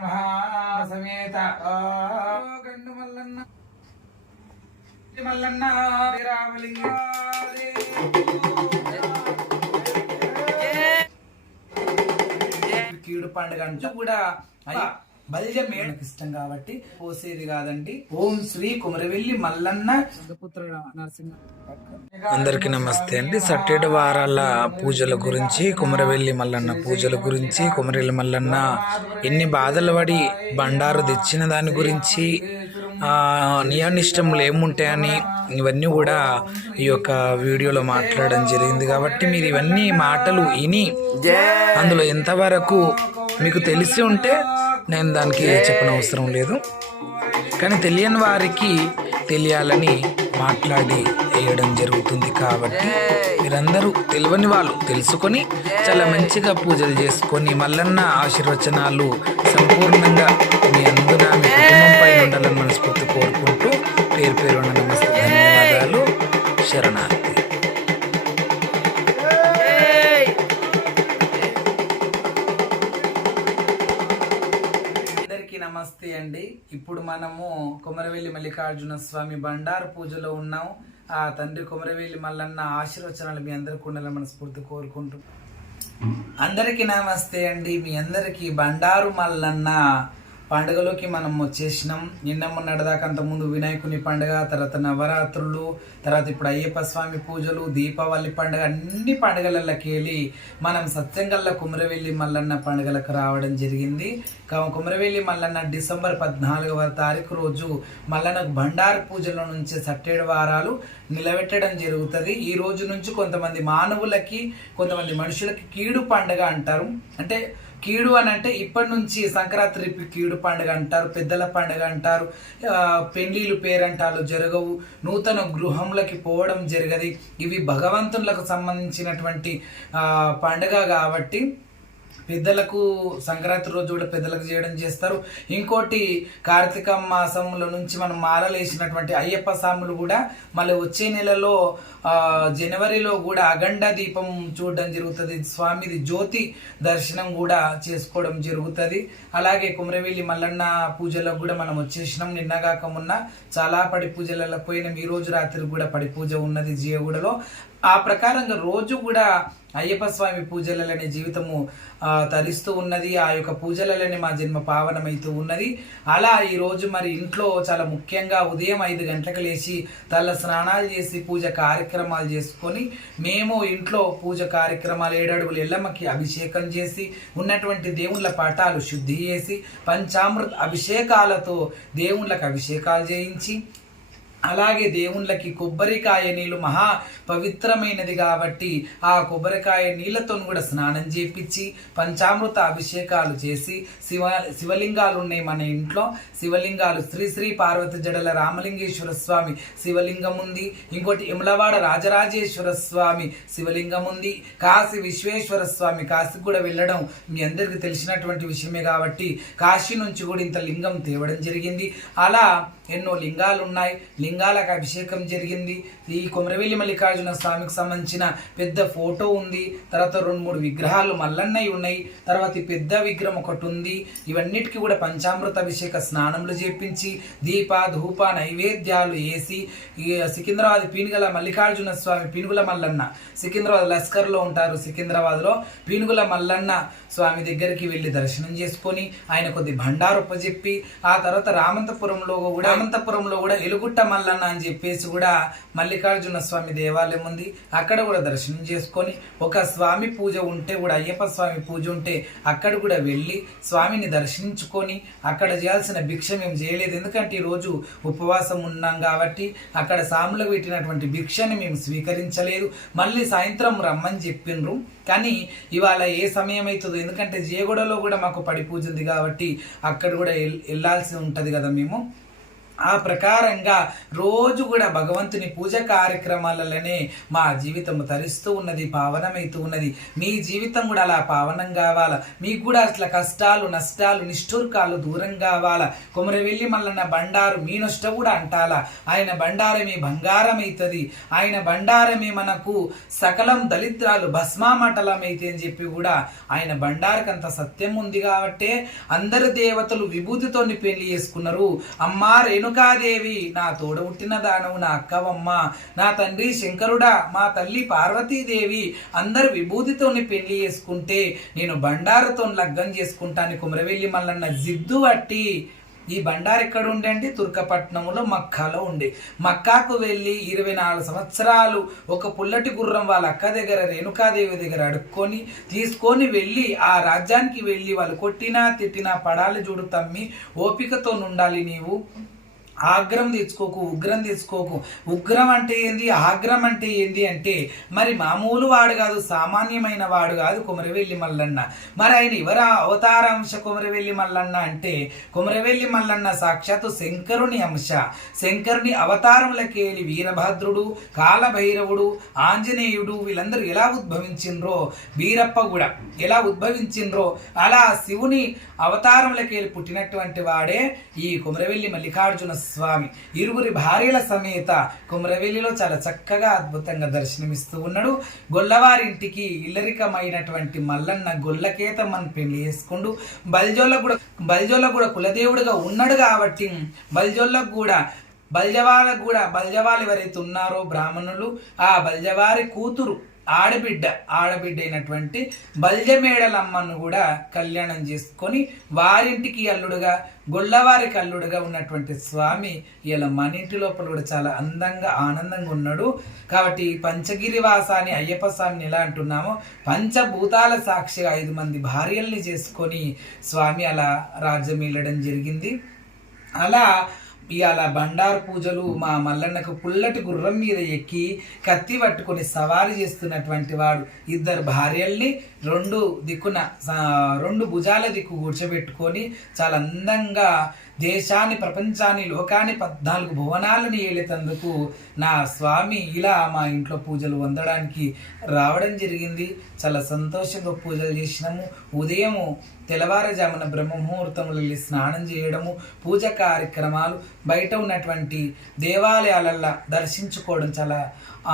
సమేత గండు మల్లన్న మల్లన్న రామలింగ కీడు పండుగ అంటూ కూడా బల్యం మేడకు ఇష్టం కాబట్టి పోసేది కాదండి. ఓం శ్రీ కుమరవెల్లి మల్లన్న నరసింహ. అందరికి నమస్తే అండి. సట్టేడు వారాల పూజల గురించి, కుమరవెల్లి మల్లన్న పూజల గురించి, కుమరవెల్లి మల్లన్న ఎన్ని బాధలు పడి బండారు తెచ్చిన దాని గురించి, నియనిష్టములు ఏముంటాయని ఇవన్నీ కూడా ఈ యొక్క వీడియోలో మాట్లాడడం జరిగింది. కాబట్టి మీరు ఇవన్నీ మాటలు విని అందులో ఎంతవరకు మీకు తెలిసి ఉంటే నేను దానికి చెప్పనవసరం లేదు, కానీ తెలియని వారికి తెలియాలని మాట్లాడి వేయడం జరుగుతుంది. కాబట్టి మీరందరూ తెలియని వాళ్ళు తెలుసుకొని చాలా మంచిగా పూజలు చేసుకొని మల్లన్న ఆశీర్వచనాలు సంపూర్ణంగా మీ అందరూ మీ కుటుంబంపై ఉండాలని మనస్ఫూర్తి కోరుకుంటూ పేరు పేరున నమస్తే, ధన్యవాదాలు, శరణార్థి. నమస్తే అండి. ఇప్పుడు మనము కుమరవెల్లి మల్లికార్జున స్వామి బండారు పూజలో ఉన్నాం. ఆ తండ్రి కుమరవెల్లి మల్లన్న ఆశీర్వచనాలు మీ అందరికి ఉండాలని మనస్ఫూర్తి కోరుకుంటూ అందరికీ నమస్తే అండి. మీ అందరికీ బండారు మల్లన్న పండుగలోకి మనం వచ్చేసినాం. నిన్న మొన్నటిదాకా అంతకుముందు వినాయకుని పండుగ, తర్వాత నవరాత్రులు, తర్వాత ఇప్పుడు అయ్యప్ప స్వామి పూజలు, దీపావళి పండుగ, అన్ని పండుగలకి వెళ్ళి మనం సత్యంగల్ల కుమరవెల్లి మల్లన్న పండుగలకు రావడం జరిగింది. కుమరవెల్లి మల్లన్న డిసెంబర్ 14వ తారీఖు రోజు మల్లన్నకు బండారు పూజల నుంచి సట్టేడు వారాలు నిలబెట్టడం జరుగుతుంది. ఈ రోజు నుంచి కొంతమంది మానవులకి, కొంతమంది మనుషులకి కీడు పండుగ అంటారు. అంటే కీడు అని అంటే ఇప్పటి నుంచి సంక్రాంతి కీడు పండుగ అంటారు, పెద్దల పండుగ అంటారు, పెళ్లిళ్ళు పేరంటాలు జరగవు, నూతన గృహంలోకి పోవడం జరగదు. ఇవి భగవంతులకు సంబంధించినటువంటి పండుగ కాబట్టి పెద్దలకు సంక్రాంతి రోజు కూడా పెద్దలకు చేయడం చేస్తారు. ఇంకోటి కార్తీక మాసంలో నుంచి మనం మాలలు వేసినటువంటి అయ్యప్ప స్వాములు కూడా మళ్ళీ వచ్చే నెలలో జనవరిలో కూడా అఖండ దీపం చూడడం జరుగుతుంది. స్వామిది జ్యోతి దర్శనం కూడా చేసుకోవడం జరుగుతుంది. అలాగే కుమరవెల్లి మల్లన్న పూజలకు కూడా మనం వచ్చేసినాం. నిన్నగాక మొన్న చాలా పడి పూజలలో పోయినాం. ఈ రోజు రాత్రి కూడా పడి పూజ ఉన్నది జియగూడలో. ఆ ప్రకారంగా రోజు కూడా అయ్యప్ప స్వామి పూజలనే జీవితము తరిస్తూ ఉన్నది. ఆ యొక్క పూజలనే మా జన్మ పావనమైతూ ఉన్నది. అలా ఈరోజు మరి ఇంట్లో చాలా ముఖ్యంగా ఉదయం 5 గంటలకు లేచి తల స్నానాలు చేసి పూజ కార్యక్రమాలు చేసుకొని మేము ఇంట్లో పూజ కార్యక్రమాలు 7 అడుగులు ఎల్లమ్మకి అభిషేకం చేసి ఉన్నటువంటి దేవుళ్ళ పటాలు శుద్ధి చేసి పంచామృత అభిషేకాలతో దేవుళ్ళకి అభిషేకాలు చేయించి, అలాగే దేవుళ్ళకి కొబ్బరికాయ నీళ్ళు మహా పవిత్రమైనది కాబట్టి ఆ కొబ్బరికాయ నీళ్ళతో కూడా స్నానం చేపించి పంచామృత అభిషేకాలు చేసి శివలింగాలు ఉన్నాయి మన ఇంట్లో. శివలింగాలు శ్రీ పార్వతి జడల రామలింగేశ్వర స్వామి శివలింగం ఉంది. ఇంకోటి యమలవాడ రాజరాజేశ్వర స్వామి శివలింగం ఉంది. కాశీ విశ్వేశ్వర స్వామి, కాశీ కూడా వెళ్ళడం మీ అందరికీ తెలిసినటువంటి విషయమే కాబట్టి కాశీ నుంచి కూడా ఇంత లింగం తేవడం జరిగింది. అలా ఎన్నో లింగాలు ఉన్నాయి. లింగాలకు అభిషేకం జరిగింది. ఈ కుమరవెల్లి మల్లికార్జున స్వామికి సంబంధించిన పెద్ద ఫోటో ఉంది. తర్వాత 2-3 విగ్రహాలు మల్లన్నవి ఉన్నాయి. తర్వాత ఈ పెద్ద విగ్రహం ఒకటి ఉంది. ఇవన్నిటికీ కూడా పంచామృత అభిషేక స్నానములు చేపించి దీప ధూప నైవేద్యాలు వేసి సికింద్రాబాద్ పీనుగల మల్లికార్జున స్వామి, పీనుగుల మల్లన్న సికింద్రాబాద్ లస్కర్లో ఉంటారు. సికింద్రాబాద్లో పీనుగుల మల్లన్న స్వామి దగ్గరికి వెళ్ళి దర్శనం చేసుకొని ఆయన కొద్ది బండారొప్ప చెప్పి ఆ తర్వాత రామంతపురంలో కూడా ఎలుగుట్ట మల్లన్న అని చెప్పేసి కూడా మల్లికార్జున స్వామి దేవాలయం ఉంది. అక్కడ కూడా దర్శనం చేసుకొని ఒక స్వామి పూజ ఉంటే కూడా అయ్యప్ప స్వామి పూజ ఉంటే అక్కడ కూడా వెళ్ళి స్వామిని దర్శించుకొని అక్కడ చేయాల్సిన భిక్ష మేము చేయలేదు. ఎందుకంటే ఈరోజు ఉపవాసం ఉన్నాం కాబట్టి అక్కడ సాములకు పెట్టినటువంటి భిక్షని మేము స్వీకరించలేదు. మళ్ళీ సాయంత్రం రమ్మని చెప్పిండ్రు. కానీ ఇవాళ ఏ సమయం అవుతుందో, ఎందుకంటే జయగూడలో కూడా మాకు పడి పూజ ఉంది కాబట్టి అక్కడ కూడా వెళ్ళాల్సి ఉంటుంది కదా మేము. ఆ ప్రకారంగా రోజు కూడా భగవంతుని పూజ కార్యక్రమాలలోనే మా జీవితం తరిస్తూ ఉన్నది, పావనమైతూ ఉన్నది. మీ జీవితం కూడా అలా పావనం కావాలా, మీకు కూడా అట్లా కష్టాలు నష్టాలు నిష్ఠూర్కాలు దూరం కావాలా. కొమరవెల్లి మల్లన్న బండారు మీ నష్ట కూడా అంటాలా. ఆయన బండారమే బంగారం అవుతుంది, ఆయన బండారమే మనకు సకలం దళిద్రాలు భస్మామటలమైతే అని చెప్పి కూడా ఆయన బండారకంత సత్యం ఉంది కాబట్టే అందరు దేవతలు విభూతితోని పెళ్లి చేసుకున్నారు. అమ్మా రేణుకాదేవి నా తోడ పుట్టిన దానవు, నా అక్కవమ్మ, నా తండ్రి శంకరుడా, మా తల్లి పార్వతీదేవి అందరు విభూతితోని పెళ్లి చేసుకుంటే నేను బండారుతో లగ్గం చేసుకుంటాను. కొమరవెల్లి మల్లన్న జిద్దు పట్టి ఈ బండారు ఎక్కడ ఉండే అంటే తుర్కపట్నంలో మక్కాలో ఉండే. మక్కాకు వెళ్ళి 24 సంవత్సరాలు ఒక పుల్లటి గుర్రం వాళ్ళ అక్క దగ్గర రేణుకాదేవి దగ్గర అడుక్కొని తీసుకొని వెళ్ళి ఆ రాజ్యానికి వెళ్ళి వాళ్ళు కొట్టినా తిట్టినా పడాలి చూడు తమ్మి, ఓపికతో ఉండాలి నీవు, ఆగ్రం తెచ్చుకోకు, ఉగ్రం తెచ్చుకోకు. ఉగ్రం అంటే ఏంది, ఆగ్రం అంటే ఏంది అంటే మరి మామూలు వాడు కాదు, సామాన్యమైన వాడు కాదు కొమరవెల్లి మల్లన్న. మరి ఆయన ఎవరు అవతారాంశ కొమరవెల్లి మల్లన్న అంటే కొమరవెల్లి మల్లన్న సాక్షాత్తు శంకరుని అంశ. శంకరుని అవతారములకేలి వీరభద్రుడు, కాలభైరవుడు, ఆంజనేయుడు వీళ్ళందరూ ఎలా ఉద్భవించిండ్రో, వీరప్ప కూడా ఎలా ఉద్భవించిండ్రో అలా శివుని అవతారములకేలి పుట్టినటువంటి వాడే ఈ కొమరవెల్లి మల్లికార్జున స్వామి. ఇరువురి భార్యల సమేత కొమరవెల్లిలో చాలా చక్కగా అద్భుతంగా దర్శనమిస్తూ ఉన్నాడు. గొల్లవారింటికి ఇల్లరికమైనటువంటి మల్లన్న గొల్లకేతమ్మని పెళ్లి చేసుకుంటూ బల్జోళ్ళకు కూడా కులదేవుడుగా ఉన్నాడు కాబట్టి బల్జోళ్ళకు కూడా బల్జవాళ్ళు ఎవరైతే ఉన్నారో బ్రాహ్మణులు, ఆ బల్జవారి కూతురు ఆడబిడ్డ అయినటువంటి బల్జమేడలమ్మను కూడా కళ్యాణం చేసుకొని వారింటికి అల్లుడుగా, గొల్లవారికి అల్లుడుగా ఉన్నటువంటి స్వామి ఇలా మన ఇంటి లోపల కూడా చాలా అందంగా ఆనందంగా ఉన్నాడు. కాబట్టి పంచగిరి వాసాన్ని అయ్యప్ప స్వామిని ఎలా అంటున్నామో పంచభూతాల సాక్షిగా 5 మంది భార్యల్ని చేసుకొని స్వామి అలా రాజ్యం వెళ్ళడం జరిగింది. అలా ఇవాళ బండారు పూజలు మా మల్లన్నకు పుల్లటి గుర్రం మీద ఎక్కి కత్తి పట్టుకొని సవారీ చేస్తున్నటువంటి వాడు 2 భార్యల్ని 2 భుజాల దిక్కు కూర్చోబెట్టుకొని చాలా అందంగా దేశాన్ని, ప్రపంచాన్ని, లోకాన్ని 14 భువనాలను ఏలేతందుకు నా స్వామి ఇలా మా ఇంట్లో పూజలు పొందడానికి రావడం జరిగింది. చాలా సంతోషంగా పూజలు చేసినాము. ఉదయము తెల్లవారుజామున బ్రహ్మముహూర్తంలో స్నానం చేయడము, పూజ కార్యక్రమాలు, బయట ఉన్నటువంటి దేవాలయాలల్లో దర్శించుకోవడం చాలా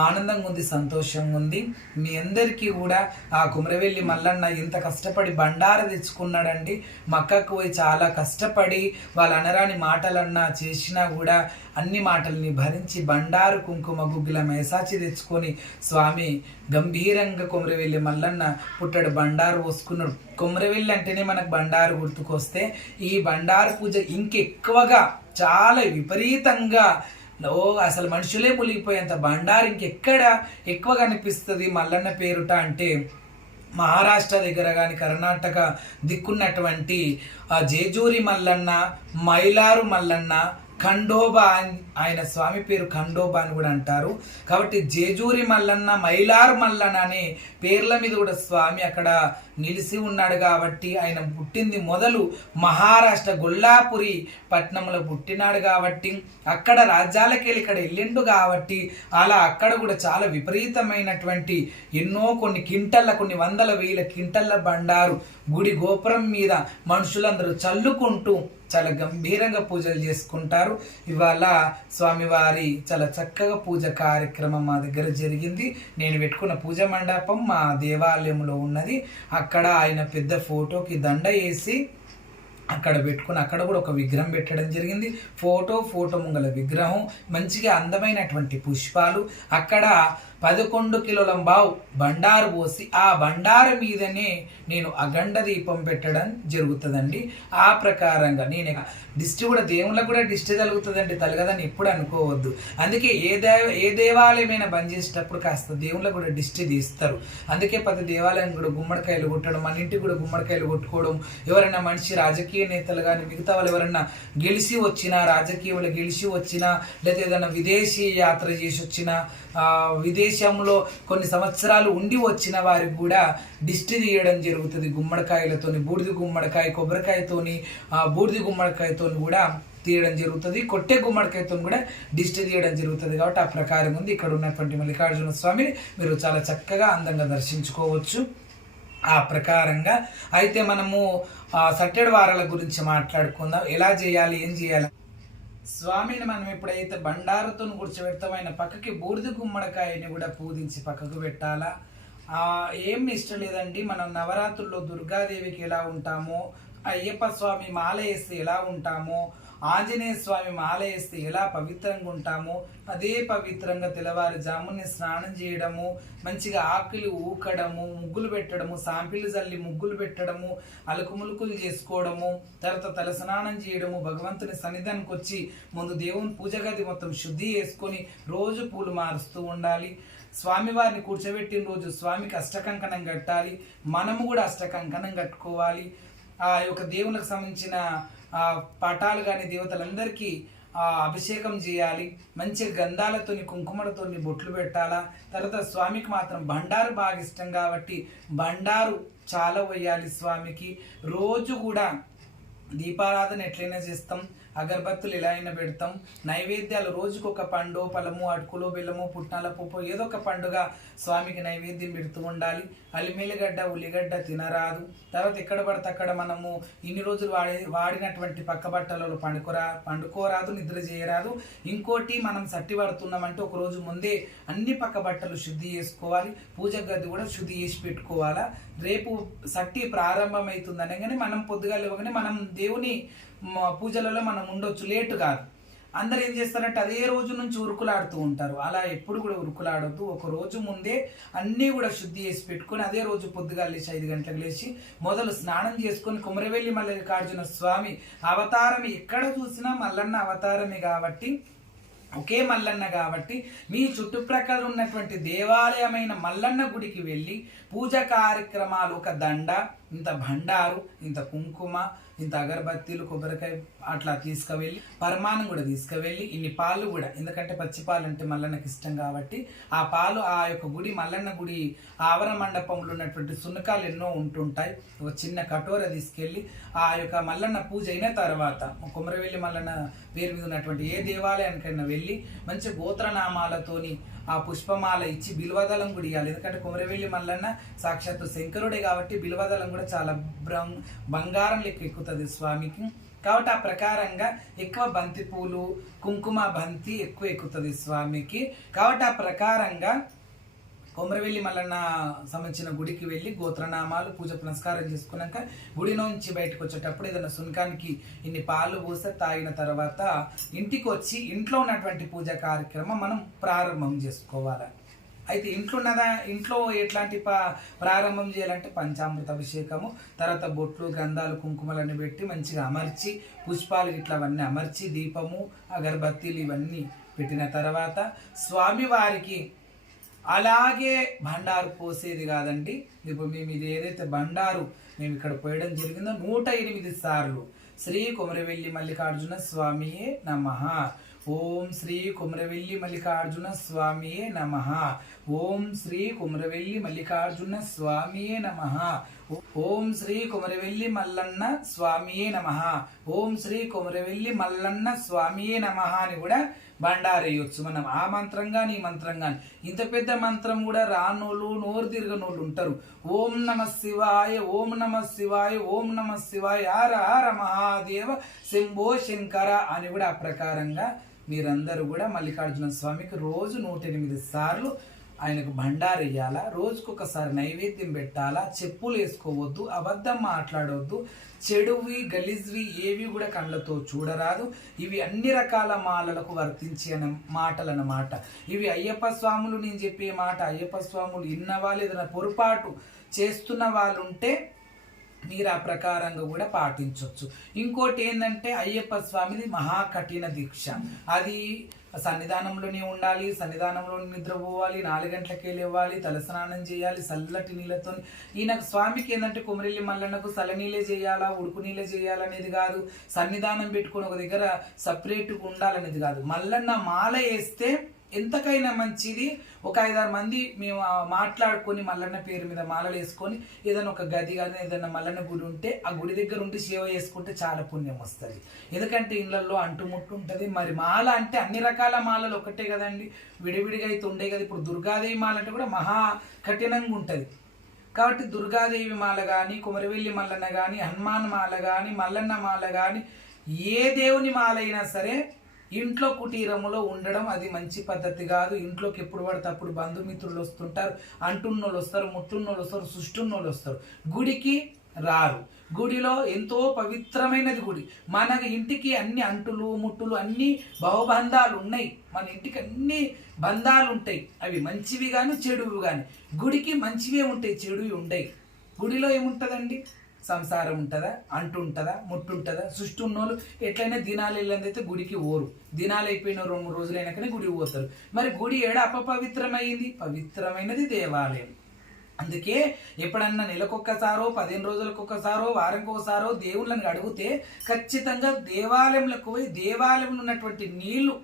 ఆనందంగా ఉంది, సంతోషంగా ఉంది. మీ అందరికీ కూడా ఆ కొమరవెల్లి మల్లన్న ఇంత కష్టపడి బండార తెచ్చుకున్నాడండి. మక్కకు పోయి చాలా కష్టపడి వాళ్ళ అనరాని మాటలన్నా చేసినా కూడా అన్ని మాటల్ని భరించి బండారు కుంకుమ గుగ్గిల మేసాచి తెచ్చుకొని స్వామి గంభీరంగా కొమరవెల్లి మల్లన్న పుట్టడు బండారు పోసుకున్నాడు. కొమరవెల్లి అంటేనే మనకు బండారు గుర్తుకొస్తే ఈ బండారు పూజ ఇంకెక్కువగా చాలా విపరీతంగా అసలు మనుషులే మునిగిపోయేంత బండారు ఇంకెక్కడ ఎక్కువ కనిపిస్తుంది మల్లన్న పేరుట అంటే మహారాష్ట్ర దగ్గర కానీ కర్ణాటక దిక్కున్నటువంటి జేజూరి మల్లన్న, మైలారు మల్లన్న, ఖండోబా, ఆయన స్వామి పేరు ఖండోబా అని కూడా అంటారు. కాబట్టి జేజూరి మల్లన్న, మైలారు మల్లన్న అనే పేర్ల మీద కూడా స్వామి అక్కడ నిలిచి ఉన్నాడు. కాబట్టి ఆయన పుట్టింది మొదలు మహారాష్ట్ర గొల్లాపురి పట్టణంలో పుట్టినాడు కాబట్టి అక్కడ రాజ్యాలకెళ్ళి ఇక్కడ వెళ్ళిండు కాబట్టి అలా అక్కడ కూడా చాలా విపరీతమైనటువంటి కొన్ని కింటల్ల, కొన్ని వందల వేల కింటల్ల బండారు గుడి గోపురం మీద మనుషులందరూ చల్లుకుంటూ చాలా గంభీరంగా పూజలు చేసుకుంటారు. ఇవాళ స్వామివారి చాలా చక్కగా పూజ కార్యక్రమం మా దగ్గర జరిగింది. నేను పెట్టుకున్న పూజ మండపం మా దేవాలయంలో ఉన్నది. అక్కడ ఆయన పెద్ద ఫోటోకి దండ వేసి అక్కడ పెట్టుకుని అక్కడ కూడా ఒక విగ్రహం పెట్టడం జరిగింది. ఫోటో ముంగల విగ్రహం, మంచిగా అందమైనటువంటి పుష్పాలు, అక్కడ 11 కిలోల బావు బండారు పోసి ఆ బండారు మీదనే నేను అఖండ దీపం పెట్టడం జరుగుతుందండి. ఆ ప్రకారంగా నేను దిష్టి కూడా దేవుళ్ళకు కూడా దిష్టి తగులుతుందండి, తలగదని ఎప్పుడు అనుకోవద్దు. అందుకే ఏ దేవాలయమైనా బంద్ చేసేటప్పుడు కాస్త దేవుళ్ళకు కూడా దిష్టి తీస్తారు. అందుకే ప్రతి దేవాలయం కూడా గుమ్మడికాయలు కొట్టడం, మన ఇంటికి కూడా గుమ్మడికాయలు కొట్టుకోవడం. ఎవరైనా మనిషి రాజకీయ నేతలు కానీ మిగతా వాళ్ళు ఎవరైనా గెలిచి వచ్చినా, రాజకీయంలో గెలిచి వచ్చినా, లేదా ఏదైనా విదేశీ యాత్ర చేసి వచ్చినా, విదేశంలో కొన్ని సంవత్సరాలు ఉండి వచ్చిన వారికి కూడా దిష్టి తీయడం జరుగుతుంది. గుమ్మడికాయలతోని, బూడిద గుమ్మడికాయ, కొబ్బరికాయతోని, బూడిద గుమ్మడికాయతోని కూడా తీయడం జరుగుతుంది. కొట్టే గుమ్మడికాయతో కూడా దిష్టి తీయడం జరుగుతుంది. కాబట్టి ఆ ప్రకారం ఉంది. ఇక్కడ ఉన్నటువంటి మల్లికార్జున స్వామిని మీరు చాలా చక్కగా అందంగా దర్శించుకోవచ్చు. ఆ ప్రకారంగా అయితే మనము సట్టెడు వారాల గురించి మాట్లాడుకుందాం. ఎలా చేయాలి, ఏం చేయాలి. స్వామిని మనం ఎప్పుడైతే బండారుతో కూర్చోబెడతామో ఆయన పక్కకి బూడిద గుమ్మడికాయని కూడా పూజించి పక్కకు పెట్టాలా. ఏం ఇష్టం లేదండి, మనం నవరాత్రుల్లో దుర్గాదేవికి ఎలా ఉంటామో, అయ్యప్ప స్వామి మాల వేస్తే ఎలా ఉంటామో, ఆంజనేయ స్వామి మాల వేస్తే ఎలా పవిత్రంగా ఉంటామో అదే పవిత్రంగా తెల్లవారుజాముని స్నానం చేయడము, మంచిగా ఆకులు ఊకడము, ముగ్గులు పెట్టడము, సాంపిళ్ళు చల్లి ముగ్గులు పెట్టడము, అలుకుములుకులు చేసుకోవడము, తర్వాత తలస్నానం చేయడము, భగవంతుని సన్నిధానికి వచ్చి ముందు దేవుని పూజ గది మొత్తం శుద్ధి చేసుకొని రోజు పూలు మారుస్తూ ఉండాలి. స్వామివారిని కూర్చోబెట్టిన రోజు స్వామికి అష్టకంకణం కట్టాలి. మనము కూడా అష్టకంకణం కట్టుకోవాలి. ఆ యొక్క దేవునికి సంబంధించిన పటాలు కానీ దేవతలందరికీ అభిషేకం చేయాలి. మంచి గంధాలతోని కుంకుమలతోని బొట్లు పెట్టాలా. తర్వాత స్వామికి మాత్రం బండారు బాగా ఇష్టం కాబట్టి బండారు చాలా వేయాలి స్వామికి. రోజు కూడా దీపారాధన ఎట్లయినా చేస్తాం, అగరబత్తులు ఎలా అయినా పెడతాం. నైవేద్యాలు రోజుకు ఒక పండు, పలము, అటుకులు, బెల్లము, పుట్నాల పప్పు ఏదో ఒక పండుగ స్వామికి నైవేద్యం పెడుతూ ఉండాలి. అలిమేలిగడ్డ, ఉల్లిగడ్డ తినరాదు. తర్వాత ఎక్కడ పడితే అక్కడ మనము ఇన్ని రోజులు వాడినటువంటి పక్క బట్టలలో పండుకోరాదు, నిద్ర చేయరాదు. ఇంకోటి మనం సట్టి పడుతున్నామంటే ఒక రోజు ముందే అన్ని పక్క బట్టలు శుద్ధి చేసుకోవాలి. పూజ గది కూడా శుద్ధి చేసి పెట్టుకోవాలా. రేపు సట్టి ప్రారంభమవుతుంది అనగానే మనం పొద్దుగా లేవగానే మనం దేవుని పూజలలో మనం ఉండొచ్చు, లేటు కాదు. అందరు ఏం చేస్తారంటే అదే రోజు నుంచి ఉరుకులాడుతూ ఉంటారు. అలా ఎప్పుడు కూడా ఉరుకులాడొద్దు. ఒక రోజు ముందే అన్నీ కూడా శుద్ధి చేసి పెట్టుకొని అదే రోజు పొద్దుగా లేచి 5 గంటలకు లేచి మొదలు స్నానం చేసుకొని కొమరవెల్లి మల్లికార్జున స్వామి అవతారం ఎక్కడ చూసినా మల్లన్న అవతారమే కాబట్టి, ఒకే మల్లన్న కాబట్టి మీ చుట్టుప్రక్కల ఉన్నటువంటి దేవాలయమైన మల్లన్న గుడికి వెళ్ళి పూజ కార్యక్రమాలు, ఒక దండ, ఇంత బండారు, ఇంత కుంకుమ, ఇంత అగరబత్తీలు, కొబ్బరికాయ అట్లా తీసుకువెళ్ళి, పరమాణం కూడా తీసుకువెళ్ళి, ఇన్ని పాలు కూడా, ఎందుకంటే పచ్చి పాలు అంటే మల్లన్నకి ఇష్టం కాబట్టి ఆ పాలు ఆ యొక్క గుడి మల్లన్న గుడి ఆవరణ మండపంలో ఉన్నటువంటి సున్నకాలు ఎన్నో ఉంటుంటాయి. ఒక చిన్న కటోర తీసుకెళ్ళి ఆ యొక్క మల్లన్న పూజ అయిన తర్వాత కొమరవెల్లి మల్లన్న పేరు మీద ఉన్నటువంటి ఏ దేవాలయానికైనా వెళ్ళి మంచి గోత్రనామాలతోని ఆ పుష్పమాల ఇచ్చి బిల్వదళం కూడా ఇవ్వాలి. ఎందుకంటే కొమరవెల్లి మల్లన్న సాక్షాత్తు శంకరుడే కాబట్టి బిల్వదళం కూడా చాలా బంగారం లెక్క ఎక్కుతుంది స్వామికి. కాబట్టి ఆ ప్రకారంగా ఎక్కువ బంతి పూలు, కుంకుమ బంతి ఎక్కువ ఎక్కుతుంది స్వామికి. కాబట్టి ఆ ప్రకారంగా కొమరవెల్లి మల్లన్న సంబంధించిన గుడికి వెళ్ళి గోత్రనామాలు, పూజ పునస్కారం చేసుకున్నాక గుడి నుంచి బయటకు వచ్చేటప్పుడు ఏదైనా సునకానికి ఇన్ని పాలు పోస్తే తాగిన తర్వాత ఇంటికి వచ్చి ఇంట్లో ఉన్నటువంటి పూజ కార్యక్రమం మనం ప్రారంభం చేసుకోవాలి. అయితే ఇంట్లో ఎట్లాంటి ప్రారంభం చేయాలంటే పంచామృత అభిషేకము, తర్వాత బొట్లు, గంధాలు, కుంకుమలన్నీ పెట్టి మంచిగా అమర్చి, పుష్పాలు ఇట్లా అవన్నీ అమర్చి, దీపము, అగరబత్తీలు ఇవన్నీ పెట్టిన తర్వాత స్వామివారికి అలాగే బండారు పోసేది కాదండి. ఇప్పుడు మేము ఇది ఏదైతే బండారు మేము ఇక్కడ పోయడం జరిగిందో 108 సార్లు శ్రీ కొమరవెల్లి మల్లికార్జున స్వామియే నమః, ఓం శ్రీ కొమరవెల్లి మల్లికార్జున స్వామియే నమః, ఓం శ్రీ కొమరవెల్లి మల్లికార్జున స్వామియే నమః, ఓం శ్రీ కొమరవెల్లి మల్లన్న స్వామియే నమః, ఓం శ్రీ కొమరవెల్లి మల్లన్న స్వామియే నమః అని కూడా బండారేయొచ్చు మనం. ఆ మంత్రం కానీ ఈ మంత్రం కానీ. ఇంత పెద్ద మంత్రం కూడా రానోళ్ళు, నోరు తిరగనోళ్ళు ఉంటారు. ఓం నమ శివాయ, ఓం నమ శివాయ, ఓం నమ శివాయ, హర హర మహాదేవ శంభో శంకర అని కూడా ఆ ప్రకారంగా మీరందరూ కూడా మల్లికార్జున స్వామికి రోజు 108 సార్లు ఆయనకు బండారెయ్యాలా. రోజుకొకసారి నైవేద్యం పెట్టాలా. చెప్పులు వేసుకోవద్దు, అబద్ధం మాట్లాడవద్దు, చెడువి గలీజ్వి ఏవి కూడా కళ్ళతో చూడరాదు. ఇవి అన్ని రకాల మాలలకు వర్తించి అనే మాటలు అన్నమాట. ఇవి అయ్యప్ప స్వాములు నేను చెప్పే మాట. అయ్యప్ప స్వాములు ఇన్నవాళ్ళు ఏదైనా పొరపాటు చేస్తున్న వాళ్ళు ఉంటే మీరు ఆ ప్రకారంగా కూడా పాటించవచ్చు. ఇంకోటి ఏంటంటే అయ్యప్ప స్వామిది మహాకఠిన దీక్ష. అది సన్నిధానంలోనే ఉండాలి, సన్నిధానంలో నిద్రపోవాలి, 4 గంటలకే లేవాలి, తలస్నానం చేయాలి చల్లటి నీళ్ళతో. ఈయన స్వామికి ఏంటంటే కొమరెల్లి మల్లన్నకు చల్లనీళ్ళే చేయాలా, ఉడుకు నీళ్ళే చేయాలనేది కాదు. సన్నిధానం పెట్టుకుని ఒక దగ్గర సపరేట్గా ఉండాలనేది కాదు. మల్లన్న మాల వేస్తే ఎంతకైనా మంచిది ఒక 5-6 మంది మేము మాట్లాడుకొని మల్లన్న పేరు మీద మాలలు వేసుకొని ఏదైనా ఒక గది కానీ ఏదైనా మల్లన్న గుడి ఉంటే ఆ గుడి దగ్గర ఉండి సేవ చేసుకుంటే చాలా పుణ్యం వస్తుంది. ఎందుకంటే ఇళ్ళల్లో అంటుముట్టు ఉంటుంది. మరి మాల అంటే అన్ని రకాల మాలలు ఒకటే కదండి, విడివిడిగా అయితే ఉండే కదా. ఇప్పుడు దుర్గాదేవి మాల అంటే కూడా మహా కఠినంగా ఉంటుంది. కాబట్టి దుర్గాదేవి మాల కానీ, కుమరవెల్లి మల్లన్న కానీ, హనుమాన్ మాల కానీ, మల్లన్న మాల కానీ, ఏ దేవుని మాల అయినా సరే ఇంట్లో కుటీరములో ఉండడం అది మంచి పద్ధతి కాదు. ఇంట్లోకి ఎప్పుడు పడితే అప్పుడు బంధుమిత్రులు వస్తుంటారు, అంటున్నోళ్ళు వస్తారు, ముట్టున్నోళ్ళు వస్తారు, సుష్టున్నోళ్ళు వస్తారు, గుడికి రారు. గుడిలో ఎంతో పవిత్రమైనది గుడి. మన ఇంటికి అన్ని అంటులు ముట్టులు అన్ని భవబంధాలు ఉన్నాయి. మన ఇంటికి అన్ని బంధాలు ఉంటాయి, అవి మంచివి కానీ చెడువి కానీ. గుడికి మంచివే ఉంటాయి, చెడువి ఉంటాయి. గుడిలో ఏముంటుందండి? సంసారం ఉంటుందా, అంటు ఉంటుందా, ముట్టు ఉంటుందా? సృష్టి ఉన్నోళ్ళు ఎట్లయినా దినాలు వెళ్ళిందైతే గుడికి ఓరు. దినాలు అయిపోయిన 2-3 రోజులైనాకనే గుడికి పోతారు. మరి గుడి ఏడ అపవిత్రమైంది? పవిత్రమైనది దేవాలయం. అందుకే ఎప్పుడన్నా నెలకొక్కసారో 15 రోజులకు ఒకసారో వారంకి ఒకసారో దేవుళ్ళని అడిగితే ఖచ్చితంగా దేవాలయంలోకి పోయి దేవాలయంలో ఉన్నటువంటి నీళ్లు,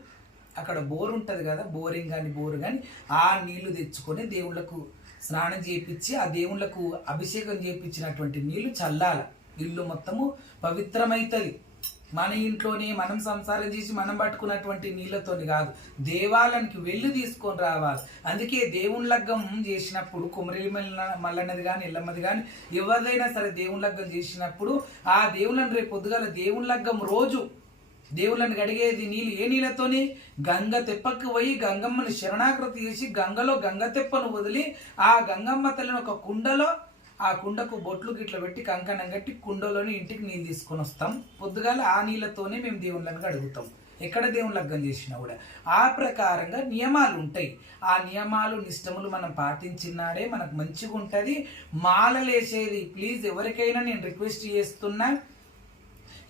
అక్కడ బోరు ఉంటుంది కదా, బోరింగ్ కానీ బోరు కానీ, ఆ నీళ్లు తెచ్చుకొని దేవుళ్ళకు స్నానం చేయించి ఆ దేవుళ్ళకు అభిషేకం చేయించినటువంటి నీళ్లు చల్లాల. ఇల్లు మొత్తము పవిత్రమైతుంది. మన ఇంట్లోనే మనం సంసారం చేసి మనం పట్టుకున్నటువంటి నీళ్ళతోని కాదు, దేవాలయానికి వెళ్ళి తీసుకొని రావాలి. అందుకే దేవుని లగ్గం చేసినప్పుడు కుమరేలి మల్లన్నది కానీ ఎల్లమ్మది కానీ ఎవరిదైనా సరే దేవుని లగ్గం చేసినప్పుడు ఆ దేవుళ్ళని రేపు పొద్దుగాల దేవుని లగ్గం రోజు దేవుళ్ళని గడిగేది నీళ్ళు ఏ నీళ్ళతోని? గంగ తెప్పకు పోయి గంగమ్మని శరణాకృతి చేసి గంగలో గంగ తెప్పను వదిలి ఆ గంగమ్మ తల్లిని ఒక కుండలో, ఆ కుండకు బొట్లు గిట్ల పెట్టి కంకణం కట్టి కుండలోని ఇంటికి నీళ్ళు తీసుకొని వస్తాం. పొద్దుగాల ఆ నీళ్ళతోనే మేము దేవుళ్ళని అడుగుతాం, ఎక్కడ దేవుని లగ్గం చేసినా కూడా. ఆ ప్రకారంగా నియమాలు ఉంటాయి. ఆ నియమాలు నిష్టములు మనం పాటించినాడే మనకు మంచిగా ఉంటుంది. మాలలేసేది ప్లీజ్ ఎవరికైనా నేను రిక్వెస్ట్ చేస్తున్నా,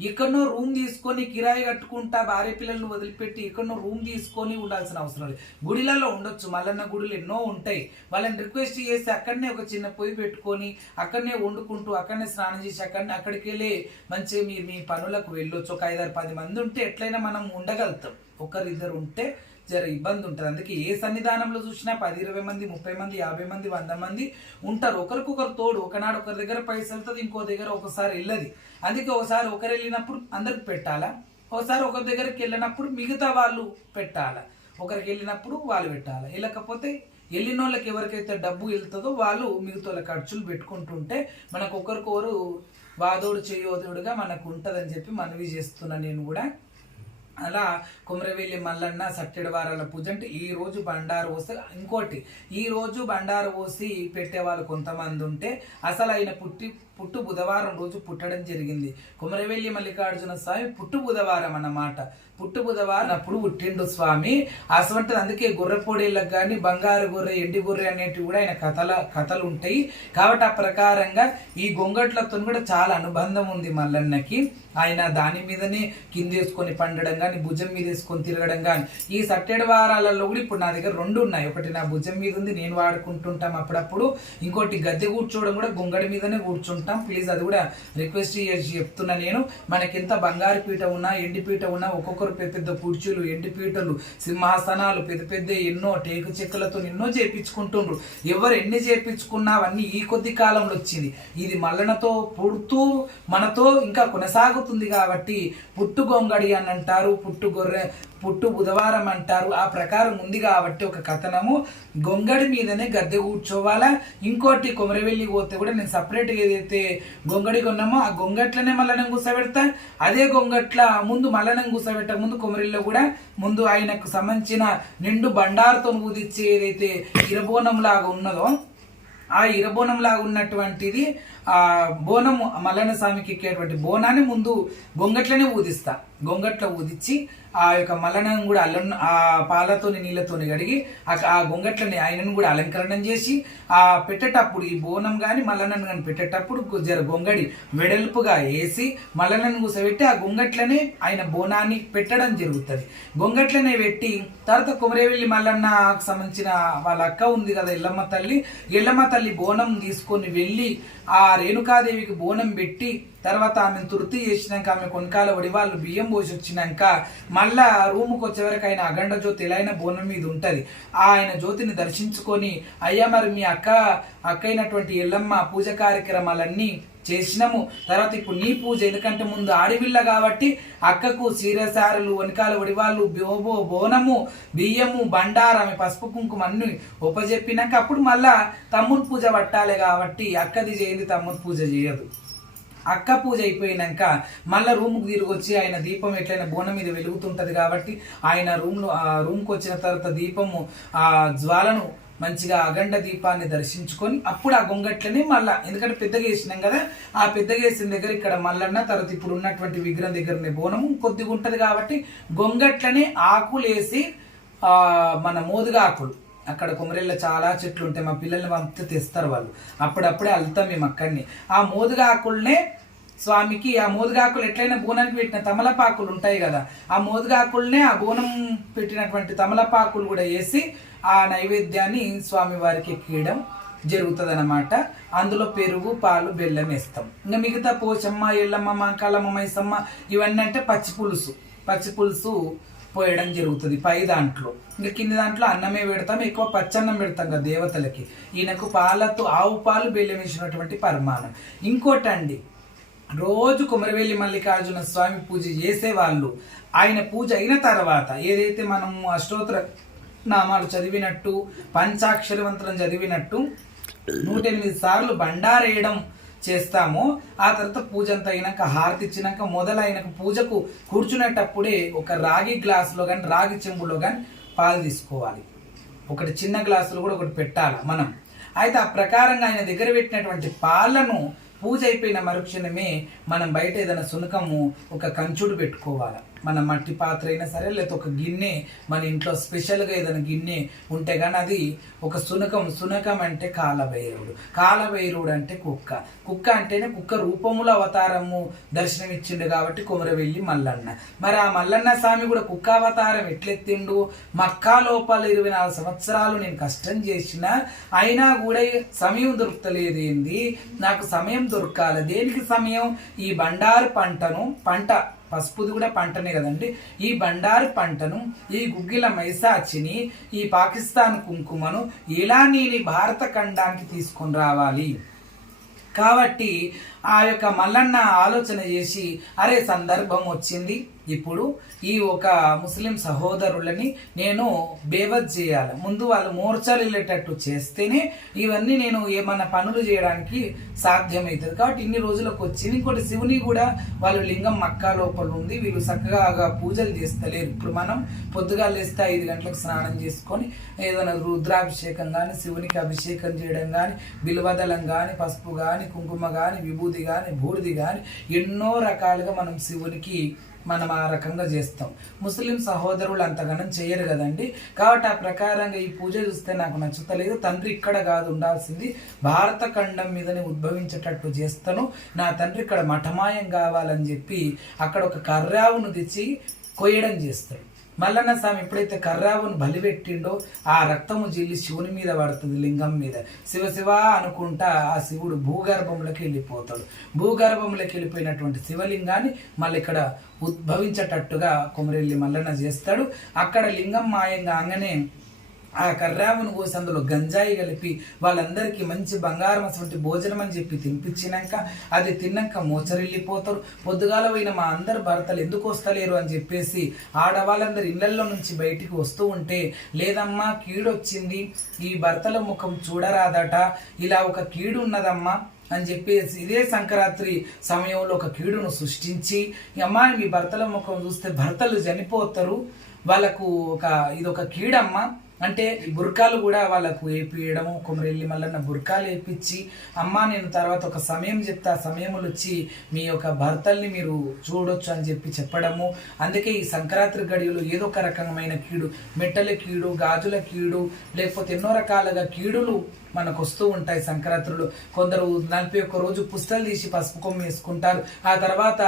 ఎక్కడనో రూమ్ తీసుకొని కిరాయి కట్టుకుంటా భార్య పిల్లలను వదిలిపెట్టి ఎక్కడనో రూమ్ తీసుకొని ఉండాల్సిన అవసరం లేదు. గుడిలలో ఉండొచ్చు, మల్లన్న గుడులు ఎన్నో ఉంటాయి. వాళ్ళని రిక్వెస్ట్ చేసి అక్కడనే ఒక చిన్న పొయ్యి పెట్టుకొని అక్కడనే వండుకుంటూ అక్కడనే స్నానం చేసి అక్కడికి వెళ్ళి మంచిగా మీరు మీ పనులకు వెళ్ళొచ్చు. ఒక 5-10 మంది ఉంటే ఎట్లయినా మనం ఉండగలుగుతాం. 1-2 ఉంటే జర ఇబ్బంది ఉంటుంది. అందుకే ఏ సన్నిధానంలో చూసినా 10-20 మంది, 30 మంది, 50 మంది, 100 మంది ఉంటారు. ఒకరికొకరు తోడు. ఒకనాడు ఒకరి దగ్గర పైసలు వెళ్తుంది, ఇంకో దగ్గర ఒకసారి వెళ్ళదు. అందుకే ఒకసారి ఒకరు వెళ్ళినప్పుడు అందరికి పెట్టాలా, ఒకసారి ఒకరి దగ్గరికి వెళ్ళినప్పుడు మిగతా వాళ్ళు పెట్టాలా, ఒకరికి వెళ్ళినప్పుడు వాళ్ళు పెట్టాలా. వెళ్ళకపోతే వెళ్ళిన వాళ్ళకి ఎవరికైతే డబ్బు వెళ్తుందో వాళ్ళు మిగతా ఖర్చులు పెట్టుకుంటుంటే మనకు ఒకరికొకరు వాదోడు చేయోదుడుగా మనకు ఉంటుందని చెప్పి మనవి చేస్తున్నా నేను కూడా. అలా కుమరవెల్లి మల్లన్న సట్టెడు వారాల పూజ అంటే ఈ రోజు బండారు పోస్తే, ఇంకోటి ఈ రోజు బండారు పోసి పెట్టేవాళ్ళు కొంతమంది ఉంటే అసలు ఆయన పుట్టు బుధవారం రోజు పుట్టడం జరిగింది. కుమరవెల్లి మల్లికార్జున స్వామి పుట్టు బుధవారం అన్నమాట. పుట్టు బుధవారం అప్పుడు పుట్టిండు స్వామి. అసలు అందుకే గొర్రెపోడేళ్ళకి కానీ బంగారు గొర్రె, ఎండి గొర్రె అనేటివి కూడా ఆయన కథలు ఉంటాయి. కాబట్టి ఆ ప్రకారంగా ఈ గొంగట్లతో కూడా చాలా అనుబంధం ఉంది మల్లన్నకి. ఆయన దాని మీదనే కిందేసుకొని పండడం కానీ, భుజం మీద వేసుకొని తిరగడం కానీ. ఈ సట్టెడు వారాలలో కూడా ఇప్పుడు నా దగ్గర 2 ఉన్నాయి. ఒకటి నా భుజం మీద ఉంది, నేను వాడుకుంటుంటాం అప్పుడప్పుడు. ఇంకోటి గద్దె కూర్చోవడం కూడా గొంగడి మీదనే కూర్చుంటాం. ప్లీజ్ అది కూడా రిక్వెస్ట్ చేసి చెప్తున్నా నేను. మనకి ఎంత బంగారు పీట ఉన్నా, ఎండి పీట ఉన్నా, ఒక్కొక్కరు పెద్ద కుర్చీలు, ఎండి పీటలు, సింహాసనాలు పెద్ద ఎన్నో టేకు చెక్కలతో ఎన్నో చేపించుకుంటుండ్రు. ఎవరు ఎన్ని చేపించుకున్నా అవన్నీ ఈ కొద్ది కాలంలో వచ్చింది. ఇది మల్లనతో పుడుతూ మనతో ఇంకా కొనసాగుతుంది కాబట్టి పుట్టు గొంగడి అని అంటారు, పుట్టు బుధవారం అంటారు. ఆ ప్రకారం ఉంది కాబట్టి ఒక కథనము గొంగడి మీదనే గద్దె కూర్చోవాలా. ఇంకోటి కుమరవెల్లి పోతే కూడా నేను సపరేట్గా ఏదైతే గొంగడి కొన్నామో ఆ గొంగట్లనే మల్లనం కూర్చోబెడతా. అదే గొంగట్ల ముందు మల్లనం కూర్చోబెట్ట ముందు కుమరిల్లో కూడా ముందు ఆయనకు సంబంధించిన నిండు బండారుతో ఊదిచ్చే ఏదైతే ఇరబోనం లాగా ఉన్నదో ఆ ఇరబోనం లాగా ఉన్నటువంటిది ఆ బోనం మల్లన్న స్వామికి ఎక్కేటువంటి బోనాన్ని ముందు గొంగట్లనే ఊదిస్తా. గొంగట్ల ఊదిచ్చి ఆ యొక్క మల్లనం కూడా ఆ పాలతోని నీళ్ళతోని కడిగి ఆ గొంగట్లని ఆయనను కూడా అలంకరణం చేసి ఆ పెట్టేటప్పుడు ఈ బోనం కానీ మల్లన్నను కానీ పెట్టేటప్పుడు జర గొంగడి వెడల్పుగా వేసి మల్లన్నను కూసబెట్టి ఆ గొంగట్లనే ఆయన బోనాన్ని పెట్టడం జరుగుతుంది. గొంగట్లనే పెట్టి తర్వాత కుమరవెల్లి మల్లన్నకు సంబంధించిన వాళ్ళ అక్క ఉంది కదా ఎల్లమ్మ తల్లి బోనం తీసుకొని వెళ్ళి ఆ రేణుకాదేవికి బోనం పెట్టి తర్వాత ఆమెను తృప్తి చేసినాక ఆమె కొనకాల వడివాళ్ళు బియ్యం పోసి వచ్చినాక మళ్ళా రూముకి వచ్చే వరకు ఆయన అఖండ జ్యోతి ఎలా అయినా బోనం మీద ఉంటది. ఆయన జ్యోతిని దర్శించుకొని అయ్యా మరి మీ అక్క అయినటువంటి ఎల్లమ్మ పూజ కార్యక్రమాలన్నీ చేసినాము, తర్వాత ఇప్పుడు నీ పూజ, ఎందుకంటే ముందు ఆడిపిల్ల కాబట్టి అక్కకు చీరసారులు వెనకాల వడివాళ్ళు బోనము బియ్యము బండారు ఆమె పసుపు కుంకుమ అన్ని ఉపజెప్పినాక అప్పుడు మళ్ళా తమ్ముని పూజ పట్టాలి కాబట్టి అక్కది చేయండి, తమ్ముని పూజ చేయదు. అక్క పూజ అయిపోయినాక మళ్ళీ రూమ్కి తిరిగి వచ్చి ఆయన దీపం ఎట్లయినా బోనం మీద వెలుగుతుంటది కాబట్టి ఆయన రూమ్కి వచ్చిన తర్వాత దీపము ఆ జ్వాలను మంచిగా అఖండ దీపాన్ని దర్శించుకొని అప్పుడు ఆ గొంగట్లని మళ్ళా, ఎందుకంటే పెద్దగా వేసినాం కదా, ఆ పెద్దగా వేసిన దగ్గర ఇక్కడ మల్లన్న తర్వాత ఇప్పుడు ఉన్నటువంటి విగ్రహం దగ్గరనే బోనము కొద్దిగా ఉంటది కాబట్టి గొంగట్లని ఆకులేసి మన మోదుగా ఆకులు, అక్కడ కొమరెళ్ళ చాలా చెట్లు ఉంటాయి, మా పిల్లల్ని పంపితే తెస్తారు వాళ్ళు, అప్పుడప్పుడే అల్లుతాం మేము అక్కడిని. ఆ మోదుగా ఆకుల్నే స్వామికి, ఆ మోదుగాకులు ఎట్లయినా బోనానికి పెట్టిన తమలపాకులు ఉంటాయి కదా, ఆ మోదుగాకుల్నే ఆ బోనం పెట్టినటువంటి తమలపాకులు కూడా వేసి ఆ నైవేద్యాన్ని స్వామి వారికి ఎక్కియడం జరుగుతుంది అనమాట. అందులో పెరుగు పాలు బెల్లం వేస్తాం. ఇంకా మిగతా పోచమ్మ ఎల్లమ్మ మాంకాలమ్మ మైసమ్మ ఇవన్నీ అంటే పచ్చి పులుసు పోయడం జరుగుతుంది పై దాంట్లో. ఇంకా కింది దాంట్లో అన్నమే పెడతాం, ఎక్కువ పచ్చన్నం పెడతాం కదా దేవతలకి. ఈయనకు పాలతో ఆవు పాలు బెల్లం వేసినటువంటి పరమాణం. ఇంకోటండి, రోజు కొమరవెల్లి మల్లికార్జున స్వామి పూజ చేసేవాళ్ళు ఆయన పూజ అయిన తర్వాత ఏదైతే మనము అష్టోత్తర నామాలు చదివినట్టు పంచాక్షర మంత్రం చదివినట్టు 108 సార్లు బండారేయడం చేస్తామో ఆ తర్వాత పూజ అంతా అయినాక హారతి ఇచ్చినాక మొదలైన పూజకు కూర్చునేటప్పుడే ఒక రాగి గ్లాసులో కానీ రాగి చెంబులో కానీ పాలు తీసుకోవాలి. ఒకటి చిన్న గ్లాసులు కూడా ఒకటి పెట్టాలి మనం. అయితే ఆ ప్రకారంగా ఆయన దగ్గర పెట్టినటువంటి పాలను పూజ అయిపోయిన మరుక్షణమే మనం బయట ఏదైనా సునకము ఒక కంచుడు పెట్టుకోవాలి. మన మట్టి పాత్ర అయినా సరే, లేకపోతే ఒక గిన్నె, మన ఇంట్లో స్పెషల్గా ఏదైనా గిన్నె ఉంటే కానీ అది ఒక సునకం అంటే కాలభైరవుడు అంటే కుక్క అంటేనే కుక్క రూపముల అవతారము దర్శనమిచ్చిండు కాబట్టి కొమరవెల్లి మల్లన్న. మరి ఆ మల్లన్న స్వామి కూడా కుక్క అవతారం ఎట్లెత్తిండు? మక్కా లోపల 24 సంవత్సరాలు నేను కష్టం చేసిన అయినా కూడా సమయం దొరుకుతలేదు. ఏంది నాకు సమయం దొరకాలి? దేనికి సమయం? ఈ బండారు పంట పసుపుది కూడా పంటనే కదండి. ఈ బండారు పంటను, ఈ గుగ్గిల మైసాచిని, ఈ పాకిస్తాన్ కుంకుమను ఇలా నేను భారత ఖండానికి తీసుకొని రావాలి. కాబట్టి ఆ యొక్క మల్లన్న ఆలోచన చేసి అరే సందర్భం వచ్చింది, ఇప్పుడు ఈ ఒక ముస్లిం సహోదరులని నేను బేవత్ చేయాలి, ముందు వాళ్ళు మోర్చాలు వెళ్ళేటట్టు చేస్తేనే ఇవన్నీ నేను ఏమన్నా పనులు చేయడానికి సాధ్యమవుతుంది. కాబట్టి ఇన్ని రోజులకు వచ్చింది. ఇంకోటి శివుని కూడా వాళ్ళు లింగం మక్కా లోపల ఉంది, వీళ్ళు చక్కగా పూజలు చేస్తలేరు. ఇప్పుడు మనం పొద్దుగా లేస్తే 5 గంటలకు స్నానం చేసుకొని ఏదైనా రుద్రాభిషేకం కానీ, శివునికి అభిషేకం చేయడం కానీ, బిల్వదళం కానీ, పసుపు కానీ, కుంకుమ కానీ, విభూది కానీ, బూడిది కానీ ఎన్నో రకాలుగా మనం శివునికి మనం ఆ రకంగా చేస్తాం. ముస్లిం సహోదరులు అంతగానం చేయరు కదండి. కాబట్టి ఆ ప్రకారంగా ఈ పూజ చూస్తే నాకు నచ్చుతలేదు. తండ్రి ఇక్కడ కాదు ఉండాల్సింది, భారత ఖండం మీదనే ఉద్భవించేటట్టు చేస్తాను. నా తండ్రి ఇక్కడ మఠమాయం కావాలని చెప్పి అక్కడ ఒక కర్రావును తెచ్చి కొయ్యడం చేస్తాడు. మల్లన్న స్వామి ఎప్పుడైతే కర్రావును బలిపెట్టిండో ఆ రక్తము జిల్లి శివుని మీద పడుతుంది, లింగం మీద. శివ అనుకుంటా ఆ శివుడు భూగర్భంలోకి వెళ్ళిపోతాడు. భూగర్భంలోకి వెళ్ళిపోయినటువంటి శివలింగాన్ని మళ్ళీ ఇక్కడ ఉద్భవించేటట్టుగా కొమరెల్లి మల్లన్న చేస్తాడు. అక్కడ లింగం మాయం కాగానే ఆ కర్రావును కోసి అందులో గంజాయి కలిపి వాళ్ళందరికీ మంచి బంగారం అటువంటి భోజనం అని చెప్పి తినిపించినాక అది తిన్నాక మోచరిల్లిపోతారు. పొద్దుగాల పోయిన మా అందరు భర్తలు ఎందుకు వస్తలేరు అని చెప్పేసి ఆడవాళ్ళందరూ ఇళ్లలో నుంచి బయటికి వస్తూ ఉంటే, లేదమ్మా కీడొచ్చింది, ఈ భర్తల ముఖం చూడరాదట, ఇలా ఒక కీడు ఉన్నదమ్మా అని చెప్పేసి ఇదే సంక్రాంతి సమయంలో ఒక కీడును సృష్టించి, అమ్మా మీ భర్తల ముఖం చూస్తే భర్తలు చనిపోతారు, వాళ్ళకు ఇదొక కీడమ్మా అంటే బుర్కాలు కూడా వాళ్ళకు వేపియడము. కొమరెల్లి మల్లన్న బుర్కాలు వేపించి, అమ్మ నేను తర్వాత ఒక సమయం చెప్తే ఆ సమయంలో వచ్చి మీ యొక్క భర్తల్ని మీరు చూడొచ్చు అని చెప్పడము. అందుకే ఈ సంక్రాంతి గడియలు ఏదో ఒక రకమైన కీడు, మెట్టల కీడు, గాజుల కీడు, లేకపోతే ఎన్నో రకాలుగా కీడులు మనకు వస్తూ ఉంటాయి సంక్రాంతులు. కొందరు 41 రోజు పుస్తలు తీసి పసుపు కొమ్మ వేసుకుంటారు. ఆ తర్వాత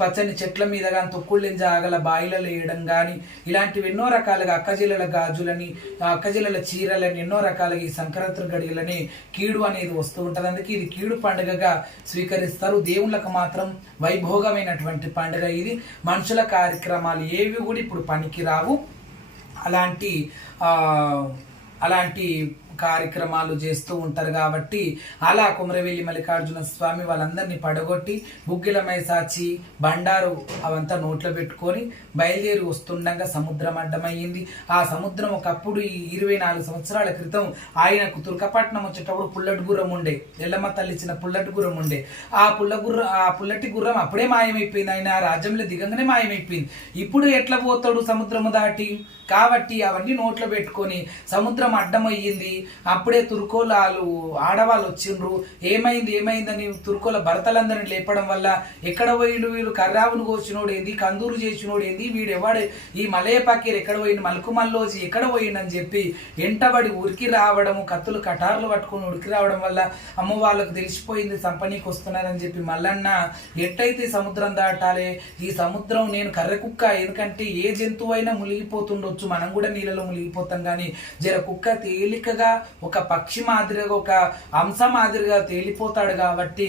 పచ్చని చెట్ల మీద కానీ తొక్కుళ్ళెంజ ఆగల బాయిలలో వేయడం కానీ ఇలాంటివి ఎన్నో రకాలుగా అక్కజిల్లల గాజులని అక్కజిల్లల చీరలని ఎన్నో రకాలుగా ఈ సంక్రాంతి గడియలని కీడు అనేది వస్తూ ఉంటుంది. అందుకే ఇది కీడు పండుగగా స్వీకరిస్తారు. దేవుళ్ళకు మాత్రం వైభోగమైనటువంటి పండుగ ఇది. మనుషుల కార్యక్రమాలు ఏవి కూడా ఇప్పుడు పనికి రావు. అలాంటి కార్యక్రమాలు చేస్తూ ఉంటారు. కాబట్టి అలా కొమరవెల్లి మల్లికార్జున స్వామి వాళ్ళందరినీ పడగొట్టి బుగ్గిల మైసాచి బండారు అవంతా నోట్లో పెట్టుకొని బయలుదేరి వస్తుండగా సముద్రం అడ్డమయ్యింది. ఆ సముద్రం ఒకప్పుడు ఈ 24 సంవత్సరాల క్రితం ఆయనకు తుర్కపట్నం వచ్చేటప్పుడు పుల్లటి గుర్రం ఉండే, ఎల్లమ్మ తల్లి ఇచ్చిన పుల్లటి గుర్రం ఉండే. ఆ పుల్లటి గుర్రం అప్పుడే మాయమైపోయింది. ఆయన రాజ్యంలో దిగంగానే మాయమైపోయింది. ఇప్పుడు ఎట్లా పోతాడు సముద్రము దాటి? కాబట్టి అవన్నీ నోట్లో పెట్టుకొని సముద్రం అడ్డమయ్యింది. అప్పుడే తుర్కోలాలు ఆడవాళ్ళు వచ్చిండ్రు. ఏమైందని తుర్కోల భర్తలందరినీ లేపడం వల్ల ఎక్కడ పోయిండు వీళ్ళు, కర్రావును కోసినోడు ఏంది, కందూరు చేసినోడు ఏంది, వీడు ఎవడు, ఈ మలయ పకీర్ ఎక్కడ పోయిండు, మల్కుమల్లోజీ ఎక్కడ పోయిండని చెప్పి ఎంటబడి ఉరికి రావడము, కత్తులు కటార్లు పట్టుకొని ఉరికి రావడం వల్ల అమ్మ వాళ్ళకు తెలిసిపోయింది సంపనీకి వస్తున్నారని చెప్పి మల్లన్న ఎట్టయితే సముద్రం దాటాలి, ఈ సముద్రం నేను కర్ర కుక్క, ఎందుకంటే ఏ జంతువు అయినా మునిగిపోతుండొచ్చు, మనం కూడా నీళ్ళలో మునిగిపోతాం, కానీ జర కుక్క తేలికగా ఒక పక్షి మాదిరిగా ఒక అంశ మాదిరిగా తేలిపోతాడు. కాబట్టి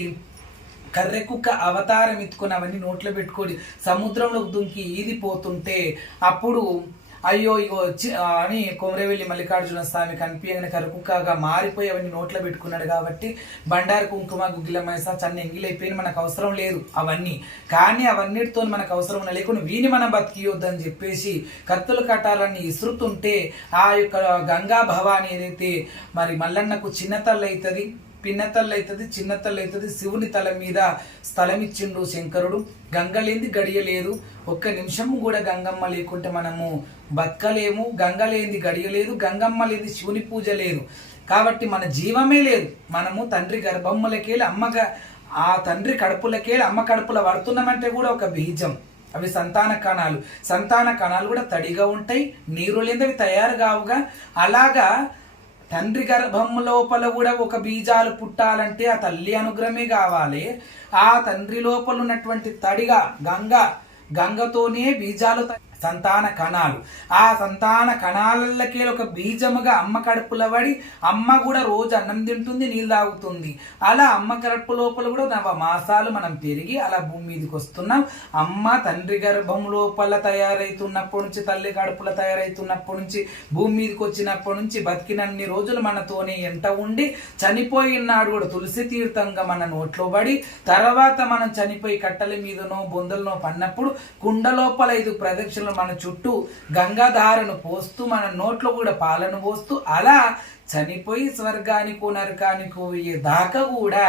కర్రె కుక్క అవతారం ఎత్తుకొని అవన్నీ నోట్లో పెట్టుకొని సముద్రంలోకి దుంకి ఈదిపోతుంటే అప్పుడు అయ్యో ఇగో అని కొమరవెల్లి మల్లికార్జున స్వామి కనిపించగానే కరుకుక్కగా మారిపోయి అవన్నీ నోట్లో పెట్టుకున్నాడు. కాబట్టి బండారు కుంకుమ గుగ్గిల మైసా చన్న ఎంగిలైపోయిన మనకు అవసరం లేదు అవన్నీ. కానీ అవన్నిటితో మనకు అవసరం లేకుండా వీని మనం బతికియొద్దని చెప్పేసి కత్తులు కట్టాలని ఇసురుతుంటే ఆ యొక్క గంగా భవాని ఏదైతే మరి మల్లన్నకు చిన్నతల్లి అవుతుంది, పిన్నతల్లి అవుతుంది, చిన్నతల్లి అవుతుంది. శివుని తల మీద స్థలం ఇచ్చిండు శంకరుడు. గంగ లేనిది గడియలేదు. ఒక్క నిమిషం కూడా గంగమ్మ లేకుంటే మనము బతకలేము. గంగ లేనిది గడియలేదు, గంగమ్మ లేనిది శివుని పూజ లేదు. కాబట్టి మన జీవమే లేదు. మనము తండ్రి గర్భములకెళ్ళి ఆ తండ్రి కడుపులకెళ్ళి అమ్మ కడుపుల పడుతున్నామంటే కూడా ఒక బీజం. అవి సంతాన కణాలు కూడా తడిగా ఉంటాయి, నీరు లేనిది అవి తయారు కావుగా. అలాగా తండ్రి గర్భం లోపల కూడా ఒక బీజాలు పుట్టాలంటే ఆ తల్లి అనుగ్రహమే కావాలి. ఆ తండ్రి లోపల ఉన్నటువంటి తడిగా గంగతోనే బీజాలు సంతాన కణాలు. ఆ సంతాన కణాలకే ఒక బీజముగా అమ్మ కడుపుల పడి అమ్మ కూడా రోజు అన్నం తింటుంది, నీళ్ళు తాగుతుంది. అలా అమ్మ కడుపు లోపల కూడా 9 మాసాలు మనం పెరిగి అలా భూమి మీదకి వస్తున్నాం. అమ్మ తండ్రి గర్భం లోపల తయారైతున్నప్పటి నుంచి, తల్లి కడుపుల తయారైతున్నప్పటి నుంచి, భూమి మీదకి వచ్చినప్పటి నుంచి బతికినన్ని రోజులు మనతోనే ఎంట ఉండి చనిపోయినాడు కూడా తులసి తీర్థంగా మన నోట్లో పడి, తర్వాత మనం చనిపోయి కట్టెల మీదనో బొందలనో పన్నప్పుడు కుండ లోపల 5 ప్రదక్షిణలు మన చుట్టూ గంగాధారను పోస్తూ మన నోట్లో కూడా పాలను పోస్తూ అలా చనిపోయి స్వర్గానికి నరకానికి పోయే దాకా కూడా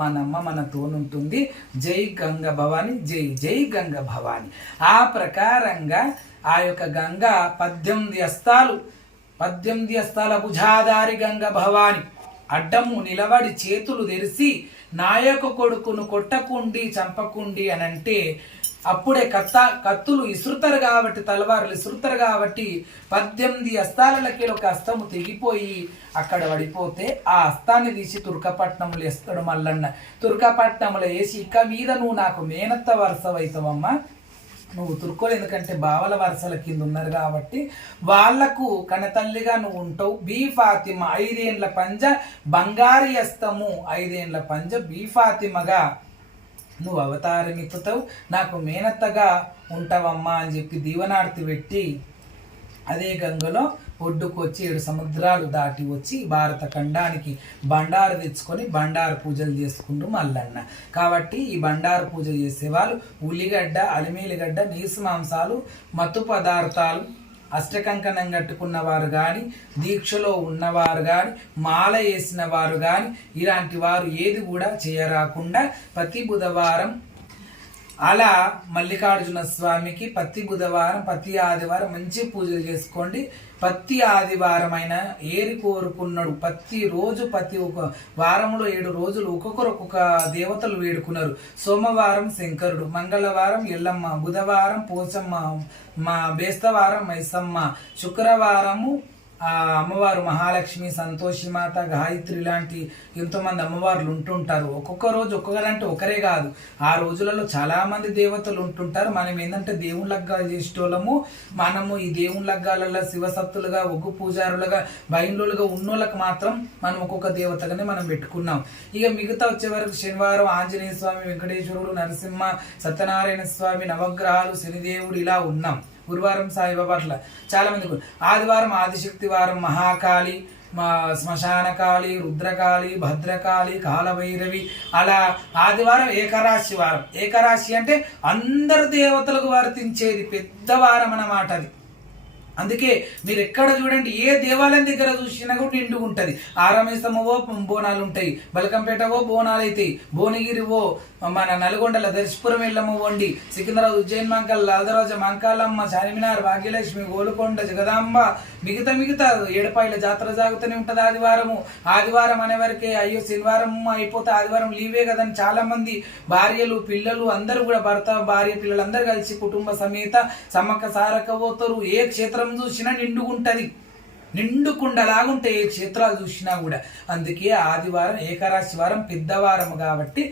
మనమ్మ మనతోనుంటుంది. జై గంగ భవాని, జై జై గంగ భవాని. ఆ ప్రకారంగా ఆ యొక్క గంగ 18 అస్తాల భుజాధారి గంగ భవాని అడ్డము నిలబడి చేతులు తెరిసి నాయక కొడుకును కొట్టకుండి చంపకుండి అని అంటే అప్పుడే కత్తులు ఇసురుతారు కాబట్టి, తలవారులు ఇసురుతారు కాబట్టి 18 అస్తాలకి ఒక అస్తము తెగిపోయి అక్కడ పడిపోతే ఆ అస్తాన్ని తీసి తుర్కపట్నంలో వేస్తాడు మల్లన్న. తుర్కపట్నంలో వేసి ఇక మీద నువ్వు నాకు మేనత్త వరుస అవుతావమ్మా, నువ్వు తుర్కోలు ఎందుకంటే బావల వరుసల కింద ఉన్నారు కాబట్టి వాళ్లకు కనతల్లిగా నువ్వు ఉంటావు. బీ ఫాతిమా 5 ఏండ్ల పంజ బంగారి అస్తము, 5 ఏండ్ల పంజ బీ ఫాతిమగా నువ్వు అవతారం ఎత్తుతావు, నాకు మేనత్తగా ఉంటావమ్మా అని చెప్పి దీవనార్తి పెట్టి అదే గంగలో ఒడ్డుకు వచ్చి 7 సముద్రాలు దాటి వచ్చి భారత ఖండానికి బండారు తెచ్చుకొని బండారు పూజలు చేసుకుంటూ మల్లన్న. కాబట్టి ఈ బండారు పూజ చేసేవాళ్ళు ఉల్లిగడ్డ, అలిమేలిగడ్డ, నీసు మాంసాలు, మత్తు పదార్థాలు, అష్టకంకణం కట్టుకున్న వారు కానీ, దీక్షలో ఉన్నవారు కానీ, మాల వేసిన వారు కానీ, ఇలాంటి వారు ఏది కూడా చేయరాకుండా ప్రతి బుధవారం అలా మల్లికార్జున స్వామికి ప్రతి బుధవారం ప్రతి ఆదివారం మంచి పూజలు చేసుకోండి. ప్రతి ఆదివారం అయినా ఏరి కోరుకున్నాడు. ప్రతి రోజు ప్రతి ఒక వారంలో 7 రోజులు ఒక్కొక్కరు ఒక్కొక్క దేవతలు వేడుకున్నారు. సోమవారం శంకరుడు, మంగళవారం ఎల్లమ్మ, బుధవారం పోచమ్మ, బేస్తవారం మైసమ్మ, శుక్రవారము ఆ అమ్మవారు మహాలక్ష్మి, సంతోషిమాత, గాయత్రి లాంటి ఎంతోమంది అమ్మవార్లు ఉంటుంటారు. ఒక్కొక్క రోజు ఒక్కొక్కరంటే ఒకరే కాదు, ఆ రోజులలో చాలా మంది దేవతలు ఉంటుంటారు. మనం ఏంటంటే దేవుని లగ్గాలు చేసేటోళ్ళము. మనము ఈ దేవుని లగ్గాలలో శివసత్తులుగా, ఒగ్గు పూజారులుగా, బయలులుగా ఉన్నోళ్ళకి మాత్రం మనం ఒక్కొక్క దేవతగానే మనం పెట్టుకున్నాం. ఇక మిగతా వచ్చే వరకు శనివారం ఆంజనేయ స్వామి, వెంకటేశ్వరుడు, నరసింహ, సత్యనారాయణ స్వామి, నవగ్రహాలు, శనిదేవుడు ఇలా ఉన్నాం. గురువారం సాయిబాబా, అట్లా చాలా మంది. ఆదివారం ఆదిశక్తి వారం, మహాకాళి, శ్మశానకాళి, రుద్రకాళి, భద్రకాళి, కాలభైరవి. అలా ఆదివారం ఏకరాశి వారం. ఏకరాశి అంటే అందరు దేవతలకు వర్తించేది పెద్ద వారం అన్నమాట అది. అందుకే మీరు ఎక్కడ చూడండి, ఏ దేవాలయం దగ్గర చూసినా కూడా నిండుగా ఉంటుంది. ఆరామేస్తమవో బోనాలు ఉంటాయి, బలకంపేటవో బోనాలు అవుతాయి, భువనగిరివో, మన నల్గొండల దర్శపురం ఎల్లమ్మ వండి, సికింద్రాబాద్ ఉజ్జయిన్ మంకల్, లాల్దరాజ మంకాలమ్మ, చార్మినార్, భాగ్యలక్ష్మి, గోలుకొండ, జగదాంబ, మిగతా ఏడుపాయల జాతర సాగుతూనే ఉంటుంది. ఆదివారం అనేవరకే అయ్యో శనివారం అయిపోతే ఆదివారం లీవే కదని చాలా మంది భార్యలు, పిల్లలు అందరూ కూడా, భర్త, భార్య, పిల్లలు అందరూ కలిసి కుటుంబ సమేత సమ్మక్క సారక్క పోతారు. ఏ క్షేత్రం చూసినా నిండుకుంటది, నిండుకుండలాగుంటాయి ఏ క్షేత్రాలు చూసినా కూడా. అందుకే ఆదివారం ఏకరాశి వారం, పెద్దవారం కాబట్టి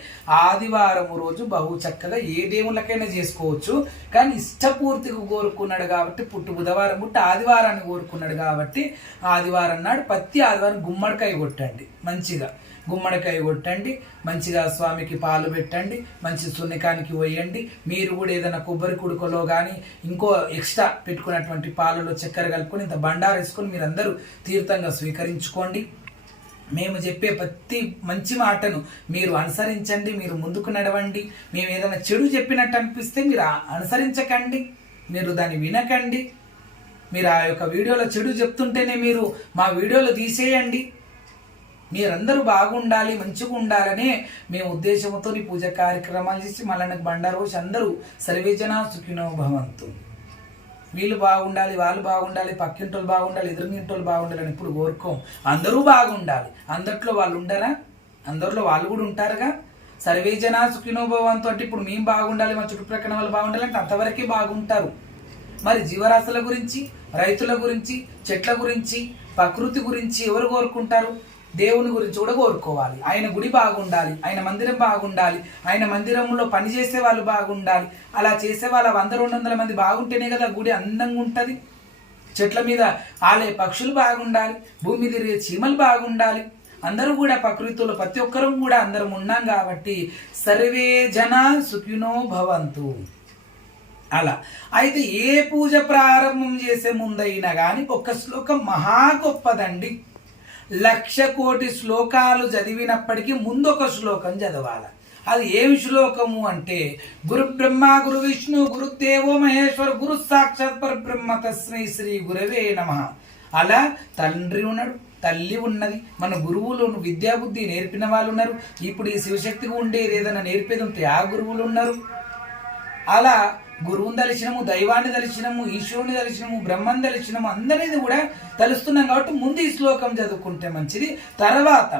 ఆదివారం రోజు బహు చక్కగా ఏ దేవుళ్ళకైనా చేసుకోవచ్చు. కానీ ఇష్టపూర్తిగా కోరుకున్నాడు కాబట్టి, పుట్టు బుధవారం పుట్టి ఆదివారాన్ని కోరుకున్నాడు కాబట్టి ఆదివారం నాడు ప్రతి ఆదివారం గుమ్మడికాయ కొట్టండి, మంచిగా గుమ్మడికాయ కొట్టండి, మంచిగా స్వామికి పాలు పెట్టండి, మంచి సున్నికానికి పోయండి. మీరు కూడా ఏదైనా కొబ్బరి కుడుకలో కానీ ఇంకో ఎక్స్ట్రా పెట్టుకున్నటువంటి పాలలో చక్కెర కలుపుకొని ఇంత బండారు వేసుకొని మీరందరూ తీర్థంగా స్వీకరించుకోండి. మేము చెప్పే ప్రతి మంచి మాటను మీరు అనుసరించండి, మీరు ముందుకు నడవండి. మేము ఏదైనా చెడు చెప్పినట్టు అనిపిస్తే మీరు అనుసరించకండి, మీరు దాన్ని వినకండి. మీరు ఆ యొక్క వీడియోలో చెడు చెప్తుంటేనే మీరు మా వీడియోలో తీసేయండి. మీరందరూ బాగుండాలి, మంచిగా ఉండాలనే మేము ఉద్దేశంతో పూజ కార్యక్రమాలు చేసి మళ్ళీ బండారు పోసి అందరూ సర్వేజన సుఖినో భవంతు, వీళ్ళు బాగుండాలి, వాళ్ళు బాగుండాలి, పక్కింటోళ్ళు బాగుండాలి, ఎదురుగింటోళ్ళు బాగుండాలి అని ఇప్పుడు కోరుకోం. అందరూ బాగుండాలి. అందట్లో వాళ్ళు ఉండరా? అందరిలో వాళ్ళు కూడా ఉంటారుగా. సర్వేజన సుఖినో భవంతు అంటే ఇప్పుడు మేము బాగుండాలి, మా చుట్టుప్రక్కల వాళ్ళు బాగుండాలి అంటే అంతవరకే బాగుంటారు. మరి జీవరాశుల గురించి, రైతుల గురించి, చెట్ల గురించి, ప్రకృతి గురించి ఎవరు కోరుకుంటారు? దేవుని గురించి కూడా కోరుకోవాలి. ఆయన గుడి బాగుండాలి, ఆయన మందిరం బాగుండాలి, ఆయన మందిరంలో పనిచేసే వాళ్ళు బాగుండాలి. అలా చేసే వాళ్ళ 100-200 మంది బాగుంటేనే కదా గుడి అందంగా ఉంటుంది. చెట్ల మీద ఆలే పక్షులు బాగుండాలి, భూమి తిరిగే చీమలు బాగుండాలి. అందరూ కూడా ప్రకృతిలో ప్రతి ఒక్కరూ కూడా అందరం ఉన్నాం కాబట్టి సర్వే జన సుఖినో భవంతు. అలా అయితే ఏ పూజ ప్రారంభం చేసే ముందైనా కానీ ఒక శ్లోకం మహా గొప్పదండి. 1,00,000 కోటి శ్లోకాలు చదివినప్పటికీ ముందు ఒక శ్లోకం చదవాలి. అది ఏమి శ్లోకము అంటే, గురు బ్రహ్మ గురు విష్ణు గురుదేవో మహేశ్వర గురు సాక్షాత్ పరబ్రహ్మ తస్మై శ్రీ గురవే నమః. అలా తండ్రి ఉన్నాడు, తల్లి ఉన్నది, మన గురువులు విద్యాబుద్ధి నేర్పిన వాళ్ళు ఉన్నారు. ఇప్పుడు ఈ శివశక్తిగా ఉండేది ఏదైనా నేర్పేది ఉంటే ఆ గురువులు ఉన్నారు. అలా గురువుని దర్శనము, దైవాన్ని దర్శనము, ఈశ్వరుని దర్శనము, బ్రహ్మని దర్శనము అందరిది కూడా తెలుస్తున్నాం కాబట్టి ముందు ఈ శ్లోకం చదువుకుంటే మంచిది. తర్వాత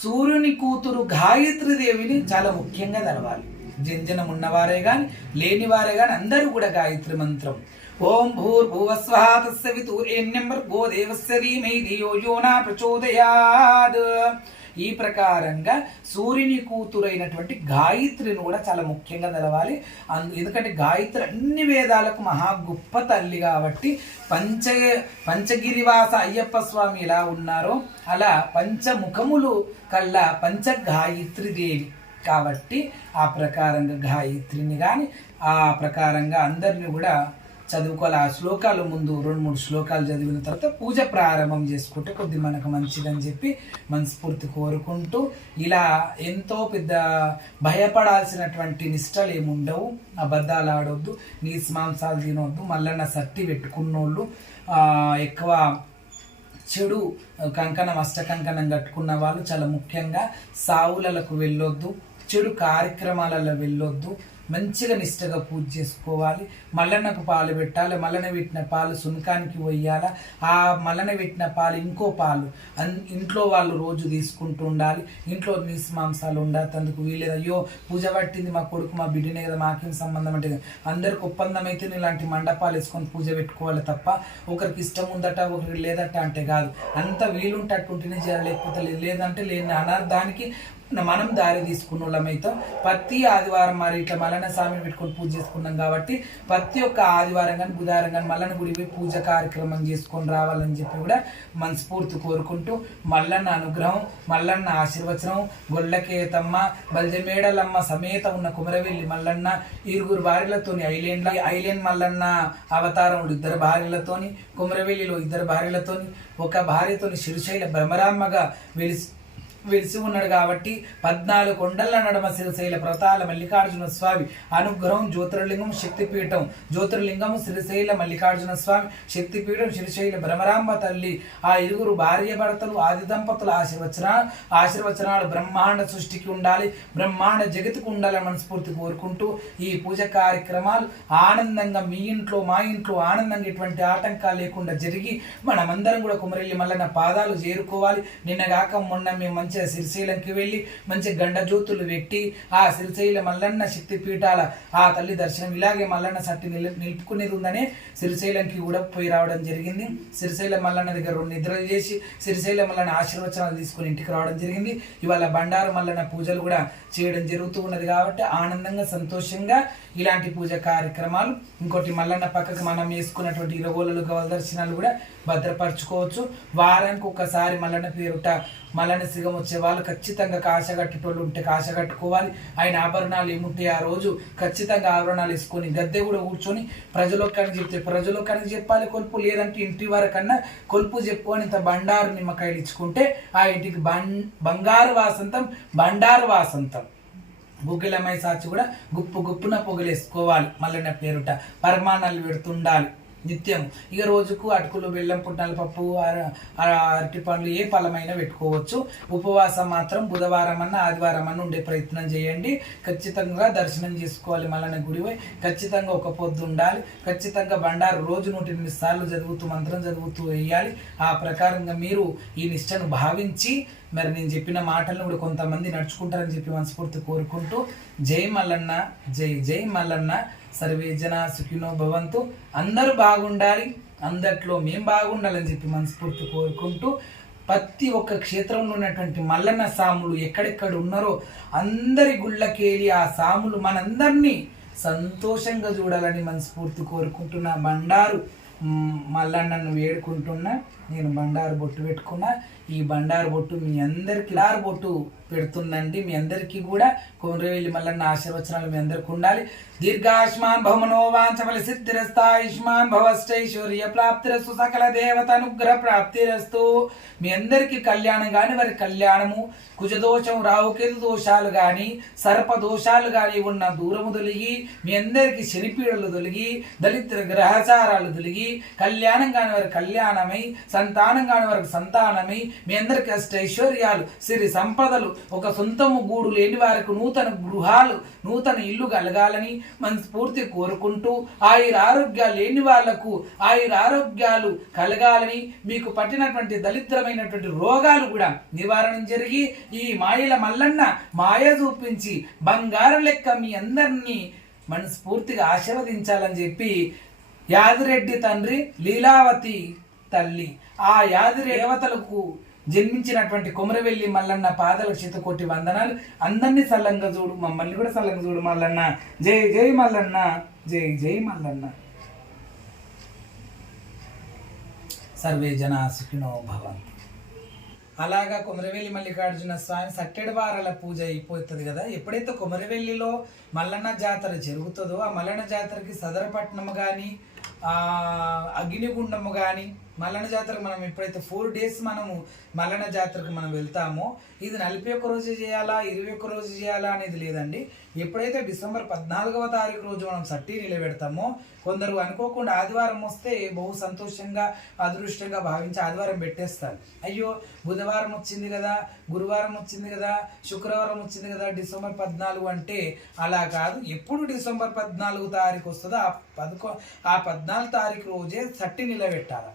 సూర్యుని కూతురు గాయత్రి దేవిని చాలా ముఖ్యంగా తెలవాలి. జంజనం ఉన్నవారే గాని లేనివారే గాని అందరూ కూడా గాయత్రి మంత్రం ఓం భూర్భువస్వః తస్సవితుర్వరేణ్యం భర్గో దేవస్య ధీమహి ధియో యో న ప్రచోదయాత్. ఈ ప్రకారంగా సూర్యుని కూతురైనటువంటి గాయత్రిని కూడా చాలా ముఖ్యంగా తెలవాలి. ఎందుకంటే గాయత్రి అన్ని వేదాలకు మహా గొప్ప తల్లి కాబట్టి పంచగిరివాస అయ్యప్ప స్వామి ఎలా ఉన్నారో అలా పంచముఖములు కల్లా పంచ గాయత్రి దేవి కాబట్టి ఆ ప్రకారంగా గాయత్రిని కానీ ఆ ప్రకారంగా అందరిని కూడా చదువుకోవాలి. ఆ శ్లోకాలు ముందు 2-3 శ్లోకాలు చదివిన తర్వాత పూజ ప్రారంభం చేసుకుంటే కొద్ది మనకు మంచిదని చెప్పి మనస్ఫూర్తి కోరుకుంటూ, ఇలా ఎంతో పెద్ద భయపడాల్సినటువంటి నిష్టలు ఏముండవు. అబద్ధాలు ఆడొద్దు, నీసు మాంసాలు తినొద్దు, మళ్ళీ సర్టి పెట్టుకున్నోళ్ళు, ఎక్కువ చెడు కంకణం అష్టకంకణం కట్టుకున్న వాళ్ళు చాలా ముఖ్యంగా సావులకు వెళ్ళొద్దు, చెడు కార్యక్రమాలలో వెళ్ళొద్దు. మంచిగా నిష్టగా పూజ చేసుకోవాలి. మల్లన్నకు పాలు పెట్టాలి. మల్లన పెట్టిన పాలు సునకానికి పోయాలి. ఆ మల్లన పెట్టిన పాలు ఇంకో పాలు ఇంట్లో వాళ్ళు రోజు తీసుకుంటూ ఉండాలి. ఇంట్లో నీసు మాంసాలు ఉండేందుకు వీలేదు. అయ్యో పూజ పట్టింది మా కొడుకు మా బిడ్డనే కదా మాకేం సంబంధం అంటే అందరికి ఒప్పందం అయితే ఇలాంటి మండపాలు వేసుకొని పూజ పెట్టుకోవాలి తప్ప ఒకరికి ఇష్టం ఉందట ఒకరికి లేదట అంటే కాదు. అంత వీలుంటట్టుంటేనే చేయాలి, లేకపోతే లేదంటే లేని అనర్థానికి మనం దారి తీసుకున్న వాళ్ళమైతాం. ప్రతి ఆదివారం మరి ఇట్లా మల్లన్న స్వామిని పెట్టుకొని పూజ చేసుకున్నాం కాబట్టి ప్రతి ఒక్క ఆదివారం కానీ బుధవారం కానీ మల్లన్న గుడి పోయి పూజ కార్యక్రమం చేసుకొని రావాలని చెప్పి కూడా మనస్ఫూర్తి కోరుకుంటూ మల్లన్న అనుగ్రహం, మల్లన్న ఆశీర్వచనం, గొల్లకేతమ్మ బల్జమేడలమ్మ సమేత ఉన్న కుమరవెల్లి మల్లన్న 2 భార్యలతోని ఐలేన్ మల్లన్న అవతారముడు 2 భార్యలతోని, కుమరవెల్లిలో 2 భార్యలతోని, ఒక భార్యతోని శ్రీశైల బ్రహ్మరామ్మగా వెలిసి ఉన్నాడు కాబట్టి 14 కొండల నడమ శ్రీశైల ప్రతాల మల్లికార్జున స్వామి అనుగ్రహం, జ్యోతిర్లింగం శక్తిపీఠం, జ్యోతిర్లింగం శ్రీశైల మల్లికార్జున స్వామి శక్తిపీఠం శ్రీశైల బ్రహ్మరాంబ తల్లి, ఆ 2 భార్య భర్తలు ఆది దంపతుల ఆశీర్వచనాలు బ్రహ్మాండ సృష్టికి ఉండాలి, బ్రహ్మాండ జగతికి ఉండాలని మనస్ఫూర్తి కోరుకుంటూ ఈ పూజ కార్యక్రమాలు ఆనందంగా మీ ఇంట్లో మా ఇంట్లో ఆనందంగా ఎటువంటి ఆటంకాలు లేకుండా జరిగి మనమందరం కూడా కుమరెల్లి మల్లన్న పాదాలు చేరుకోవాలి. నిన్నగాక మొన్న మేము మంచిగా శ్రీశైలంకి వెళ్ళి మంచి గండ జ్యోతులు పెట్టి ఆ శ్రీశైల మల్లన్న శక్తి పీఠాల ఆ తల్లి దర్శనం ఇలాగే మల్లన్న సట్టి నిలుపుకునేది ఉందనే శ్రీశైలంకి కూడా పోయి రావడం జరిగింది. శ్రీశైల మల్లన్న దగ్గర 2 నిద్రలు చేసి శ్రీశైల మల్లన్న ఆశీర్వచనాలు తీసుకుని ఇంటికి రావడం జరిగింది. ఇవాళ బండారు మల్లన్న పూజలు కూడా చేయడం జరుగుతూ ఉన్నది కాబట్టి ఆనందంగా సంతోషంగా ఇలాంటి పూజ కార్యక్రమాలు. ఇంకోటి మల్లన్న పక్కకు మనం వేసుకున్నటువంటి 20 గవల దర్శనాలు కూడా భద్రపరచుకోవచ్చు. వారానికి ఒకసారి మల్లన్న పేరుట మల్లన్న సిగం వచ్చే వాళ్ళు ఖచ్చితంగా కాశగట్టేటోళ్ళు ఉంటే కాశగట్టుకోవాలి. ఆయన ఆభరణాలు ఏముంటాయి ఆ రోజు ఖచ్చితంగా ఆభరణాలు వేసుకొని గద్దె కూడా కూర్చొని ప్రజలోకానికి చెప్తే ప్రజలోకానికి చెప్పాలి కొలుపు, లేదంటే ఇంటి వరకన్నా కొలుపు చెప్పుకొని ఇంత బండారు నిమ్మకాయలు ఇచ్చుకుంటే ఆ ఇంటికి బంగారు వాసంతం బండారు వాసంతం. గుగ్గిలమై సాచి కూడా గుప్పున పొగలేసుకోవాలి. మల్లన్న పేరుట పరమాణాలు పెడుతుండాలి నిత్యం. ఇక రోజుకు అటుకులు, బెల్లం, పుట్నాల పప్పు, అరటి పండ్లు ఏ ఫలమైనా పెట్టుకోవచ్చు. ఉపవాసం మాత్రం బుధవారం అన్న ఆదివారం అన్న ఉండే ప్రయత్నం చేయండి. ఖచ్చితంగా దర్శనం చేసుకోవాలి. మల్లన్న గుడి పోయి ఖచ్చితంగా ఒక పొద్దు ఉండాలి. ఖచ్చితంగా బండారు రోజు 108 సార్లు చదువుతూ మంత్రం చదువుతూ వేయాలి. ఆ ప్రకారంగా మీరు ఈ నిష్టను భావించి మరి నేను చెప్పిన మాటలను కూడా కొంతమంది నడుచుకుంటారని చెప్పి మనస్ఫూర్తి కోరుకుంటూ జై మల్లన్న, జై జై మల్లన్న. సర్వే జన సుఖినో భవంతు. అందరూ బాగుండాలి, అందట్లో మేము బాగుండాలని చెప్పి మనస్ఫూర్తి కోరుకుంటూ ప్రతి ఒక్క క్షేత్రంలో ఉన్నటువంటి మల్లన్న సాములు ఎక్కడెక్కడ ఉన్నారో అందరి గుళ్ళకేలి ఆ సాములు మనందరినీ సంతోషంగా చూడాలని మనస్ఫూర్తి కోరుకుంటున్నా. బండారు మల్లన్నను వేడుకుంటున్నా. నేను బండారు బొట్టు పెట్టుకున్నా. ఈ బండారు బొట్టు మీ అందరికి బొట్టు పెడుతుందండి. మీ అందరికీ కూడా కుమరవెల్లి మల్లన్న ఆశీర్వచనాలు మీ అందరికి ఉండాలి. దీర్ఘాయుష్మాన్ భవమనో వాంఛఫల సిద్ధిరస్తాయుష్మాన్ భవశ్చైశ్వర్య ప్రాప్తిరస్తు, సకల దేవత అనుగ్రహ ప్రాప్తిరస్తు. మీ అందరికీ కళ్యాణం కానీ వారి కళ్యాణము, కుజదోషం రావుకేతు దోషాలు కానీ సర్ప దోషాలు కానీ ఉన్న దూరము తొలగి, మీ అందరికీ శనిపీడలు తొలగి, దళిత గ్రహచారాలు తొలగి, కళ్యాణం కాని వారి కళ్యాణమై, సంతానం కాని వారికి సంతానమై, మీ అందరికి అష్టైశ్వర్యాలు, సిరి సంపదలు, ఒక సొంతము గూడు లేని వారికి నూతన గృహాలు, నూతన ఇల్లు కలగాలని మనస్ఫూర్తి కోరుకుంటూ ఆయురారోగ్యాలు లేని వాళ్లకు ఆయురారోగ్యాలు కలగాలని, మీకు పట్టినటువంటి దరిద్రమైనటువంటి రోగాలు కూడా నివారణ జరిగి ఈ మాయల మల్లన్న మాయ చూపించి బంగారం లెక్క మీ అందరినీ మనస్ఫూర్తిగా ఆశీర్వదించాలని చెప్పి యాదిరెడ్డి తండ్రి లీలావతి తల్లి ఆ యాది దేవతలకు జన్మించినటువంటి కుమరవెల్లి మల్లన్న పాదాలకు చేతుకొట్టి వందనాలు. అందరినీ సల్లంగా చూడు, మమ్మల్ని కూడా సల్లంగా చూడు మల్లన్న. జై జై మల్లన్న, జై జై మల్లన్న. సర్వే జన సుఖినో భవంతు. అలాగా కుమరవెల్లి మల్లికార్జున స్వామి సట్టెడు వారాల పూజ అయిపోతుంది కదా. ఎప్పుడైతే కుమరవెల్లిలో మల్లన్న జాతర జరుగుతుందో ఆ మల్లన్న జాతరకి సదరపట్నము కానీ అగ్నిగుండము కానీ మల్లన్న జాతరకు మనం ఎప్పుడైతే 4 days మనము మల్లన్న జాతరకు మనం వెళ్తామో ఇది 41 రోజు చేయాలా 21 రోజు చేయాలా అనేది లేదండి. ఎప్పుడైతే డిసెంబర్ 14వ తారీఖు రోజు మనం సట్టి నిలబెడతామో కొందరు అనుకోకుండా ఆదివారం వస్తే బహు సంతోషంగా అదృష్టంగా భావించి ఆదివారం పెట్టేస్తారు. అయ్యో బుధవారం వచ్చింది కదా, గురువారం వచ్చింది కదా, శుక్రవారం వచ్చింది కదా, డిసెంబర్ 14 అంటే అలా కాదు. ఎప్పుడు డిసెంబర్ 14 తారీఖు వస్తుందో ఆ 14 తారీఖు రోజే సట్టి నిలబెట్టాలి.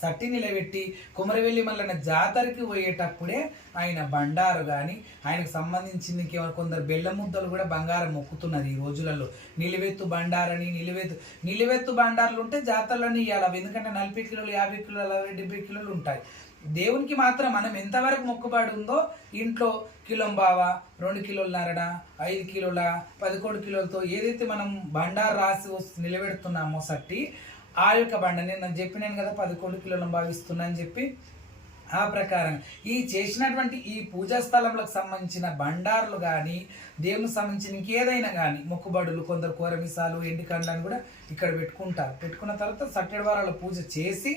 సట్టి నిలబెట్టి కొమరవెల్లి మల్లన్న జాతరకి పోయేటప్పుడే ఆయన బండారు కానీ ఆయనకు సంబంధించిన కొందరు బెల్ల ముద్దలు కూడా బంగారం మొక్కుతున్నారు ఈ రోజులలో. నిలువెత్తు బండారని నిలువెత్తు బండారులు ఉంటే జాతరలోనే ఇవ్వాలి. ఎందుకంటే 40 కిలోలు 50 కిలోలు 70 కిలోలు ఉంటాయి. దేవునికి మాత్రం మనం ఎంతవరకు మొక్కుబడి ఉందో ఇంట్లో కిలోంబావ 2 కిలోలన్నర 5 కిలోల 11 కిలోలతో ఏదైతే మనం బండారు రాసి నిలబెడుతున్నామో సట్టి ఆ యొక్క బండ నేను చెప్పినాను కదా 11 కిలోలను భావిస్తున్నా అని చెప్పి ఆ ప్రకారం ఈ చేసినటువంటి ఈ పూజా స్థలంలకు సంబంధించిన బండారులు కానీ దేవునికి సంబంధించిన ఇంకేదైనా కానీ మొక్కుబడులు కొందరు కూరమిసాలు ఎండికండ్లను కూడా ఇక్కడ పెట్టుకుంటారు. పెట్టుకున్న తర్వాత సట్టెడు వారాల పూజ చేసి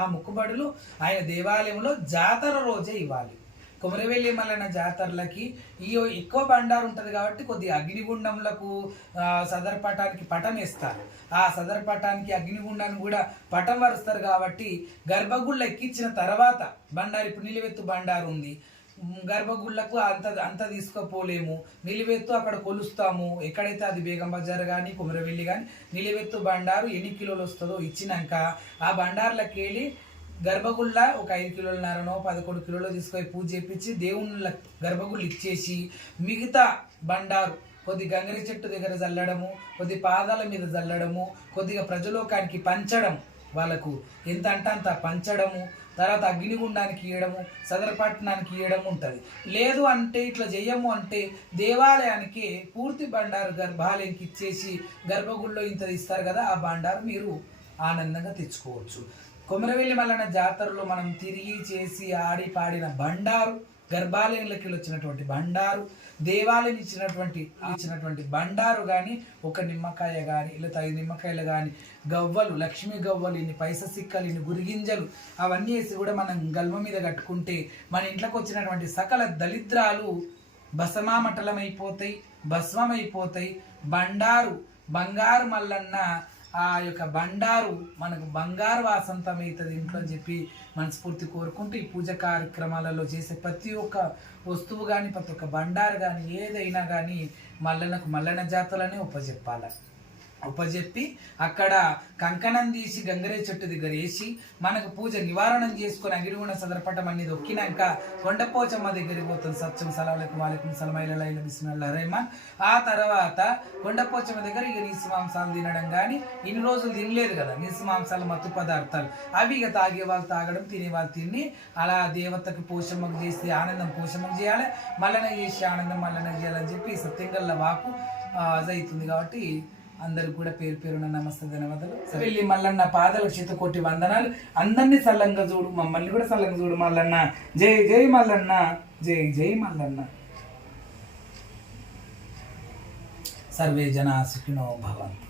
ఆ మొక్కుబడులు ఆయన దేవాలయంలో జాతర రోజే ఇవ్వాలి. కొమరవెల్లి మల్లన్న జాతరలకి ఈ ఎక్కువ బండారు ఉంటుంది కాబట్టి కొద్దిగా అగ్నిగుండంలకు సదర్ పటానికి పటం వేస్తారు. ఆ సదర్ పటానికి అగ్నిగుండాన్ని కూడా పటం వరుస్తారు కాబట్టి గర్భగుళ్ళ ఎక్కించిన తర్వాత బండారు ఇప్పుడు నిలువెత్తు బండారు ఉంది, గర్భగుళ్ళకు అంత తీసుకోపోలేము, నిలువెత్తు అక్కడ కొలుస్తాము. ఎక్కడైతే అది బేగం బజార్ కానీ కొమరవెల్లి కానీ నిలువెత్తు బండారు ఎన్ని కిలోలు వస్తుందో ఇచ్చినాక ఆ బండార్లకి వెళ్ళి గర్భగుళ్ళ ఒక 5 కిలోలన్నరనో 11 కిలోలు తీసుకొని పూజ చేపించి దేవుళ్ళ గర్భగుళ్ళు ఇచ్చేసి మిగతా బండారు కొద్ది గంగరి చెట్టు దగ్గర చల్లడము, కొద్ది పాదాల మీద చల్లడము, కొద్దిగా ప్రజలోకానికి పంచడం, వాళ్ళకు ఎంత అంటే అంత పంచడము, తర్వాత అగ్నిగుండానికి ఇవ్వడము, సదరపట్నానికి ఇవ్వడము ఉంటుంది. లేదు అంటే ఇట్లా చెయ్యము అంటే దేవాలయానికి పూర్తి బండారు గర్భాలయంకి ఇచ్చేసి గర్భగుళ్ళో ఇంత ఇస్తారు కదా ఆ బండారు మీరు ఆనందంగా తెచ్చుకోవచ్చు. కొమరవెల్లి మల్లన్న జాతరలో మనం తిరిగి చేసి ఆడి పాడిన బండారు, గర్భాలయంలోకి వచ్చినటువంటి బండారు, దేవాలయం ఇచ్చినటువంటి బండారు కానీ ఒక నిమ్మకాయ కానీ ఇలా 5 నిమ్మకాయలు కానీ గవ్వలు, లక్ష్మీ గవ్వలు, ఇన్ని పైస సిక్కలు, ఇన్ని గురిగింజలు అవన్నీ వేసి కూడా మనం గల్మ మీద కట్టుకుంటే మన ఇంట్లోకి వచ్చినటువంటి సకల దరిద్రాలు భస్మమైపోతాయి. బంగారు మల్లన్న ఆ యొక్క బండారు మనకు బంగారు వాసంతం అవుతుంది ఇంట్లో అని చెప్పి మనస్ఫూర్తి కోరుకుంటూ ఈ పూజ కార్యక్రమాలలో చేసే ప్రతి ఒక్క వస్తువు కానీ ప్రతి ఒక్క బండారు కానీ ఏదైనా కానీ మల్లన్న జాతరలోనే ఉపజెప్పి అక్కడ కంకణం తీసి గంగరే చెట్టు దగ్గర వేసి మనకు పూజ నివారణం చేసుకొని అగిరిగుణ సదరపటం అనేది ఒక్కినాక కొండపోచమ్మ దగ్గరికి పోతుంది. సత్యం సలాంకం వాలేకం సలమైల బిస్మిల్లాహిర్ రహమాన్. ఆ తర్వాత కొండపోచమ్మ దగ్గర ఇక నీసు మాంసాలు తినడం కానీ ఇన్ని రోజులు తినలేదు కదా నీసు మాంసాలు మత్తు పదార్థాలు అవి ఇక తాగే వాళ్ళు తాగడం, తినే వాళ్ళు తిని అలా దేవతకు పోషమ్మకు చేసి ఆనందం పోషమ్మకు చేయాలి, మల్లన చేసి ఆనందం మల్లన చేయాలని చెప్పి సత్యంగల్ల వాకు అవుతుంది. కాబట్టి అందరికి కూడా పేరు పేరున నమస్తే ధన్యవాదాలు. వెళ్ళి మల్లన్న పాదాలకు చేత కొట్టి వందనాలు. అందరినీ సల్లంగా చూడు, మమ్మల్ని కూడా సల్లంగా చూడు మల్లన్న. జై జై మల్లన్న, జై జై మల్లన్న. సర్వే జనా సుఖినో భవంతు.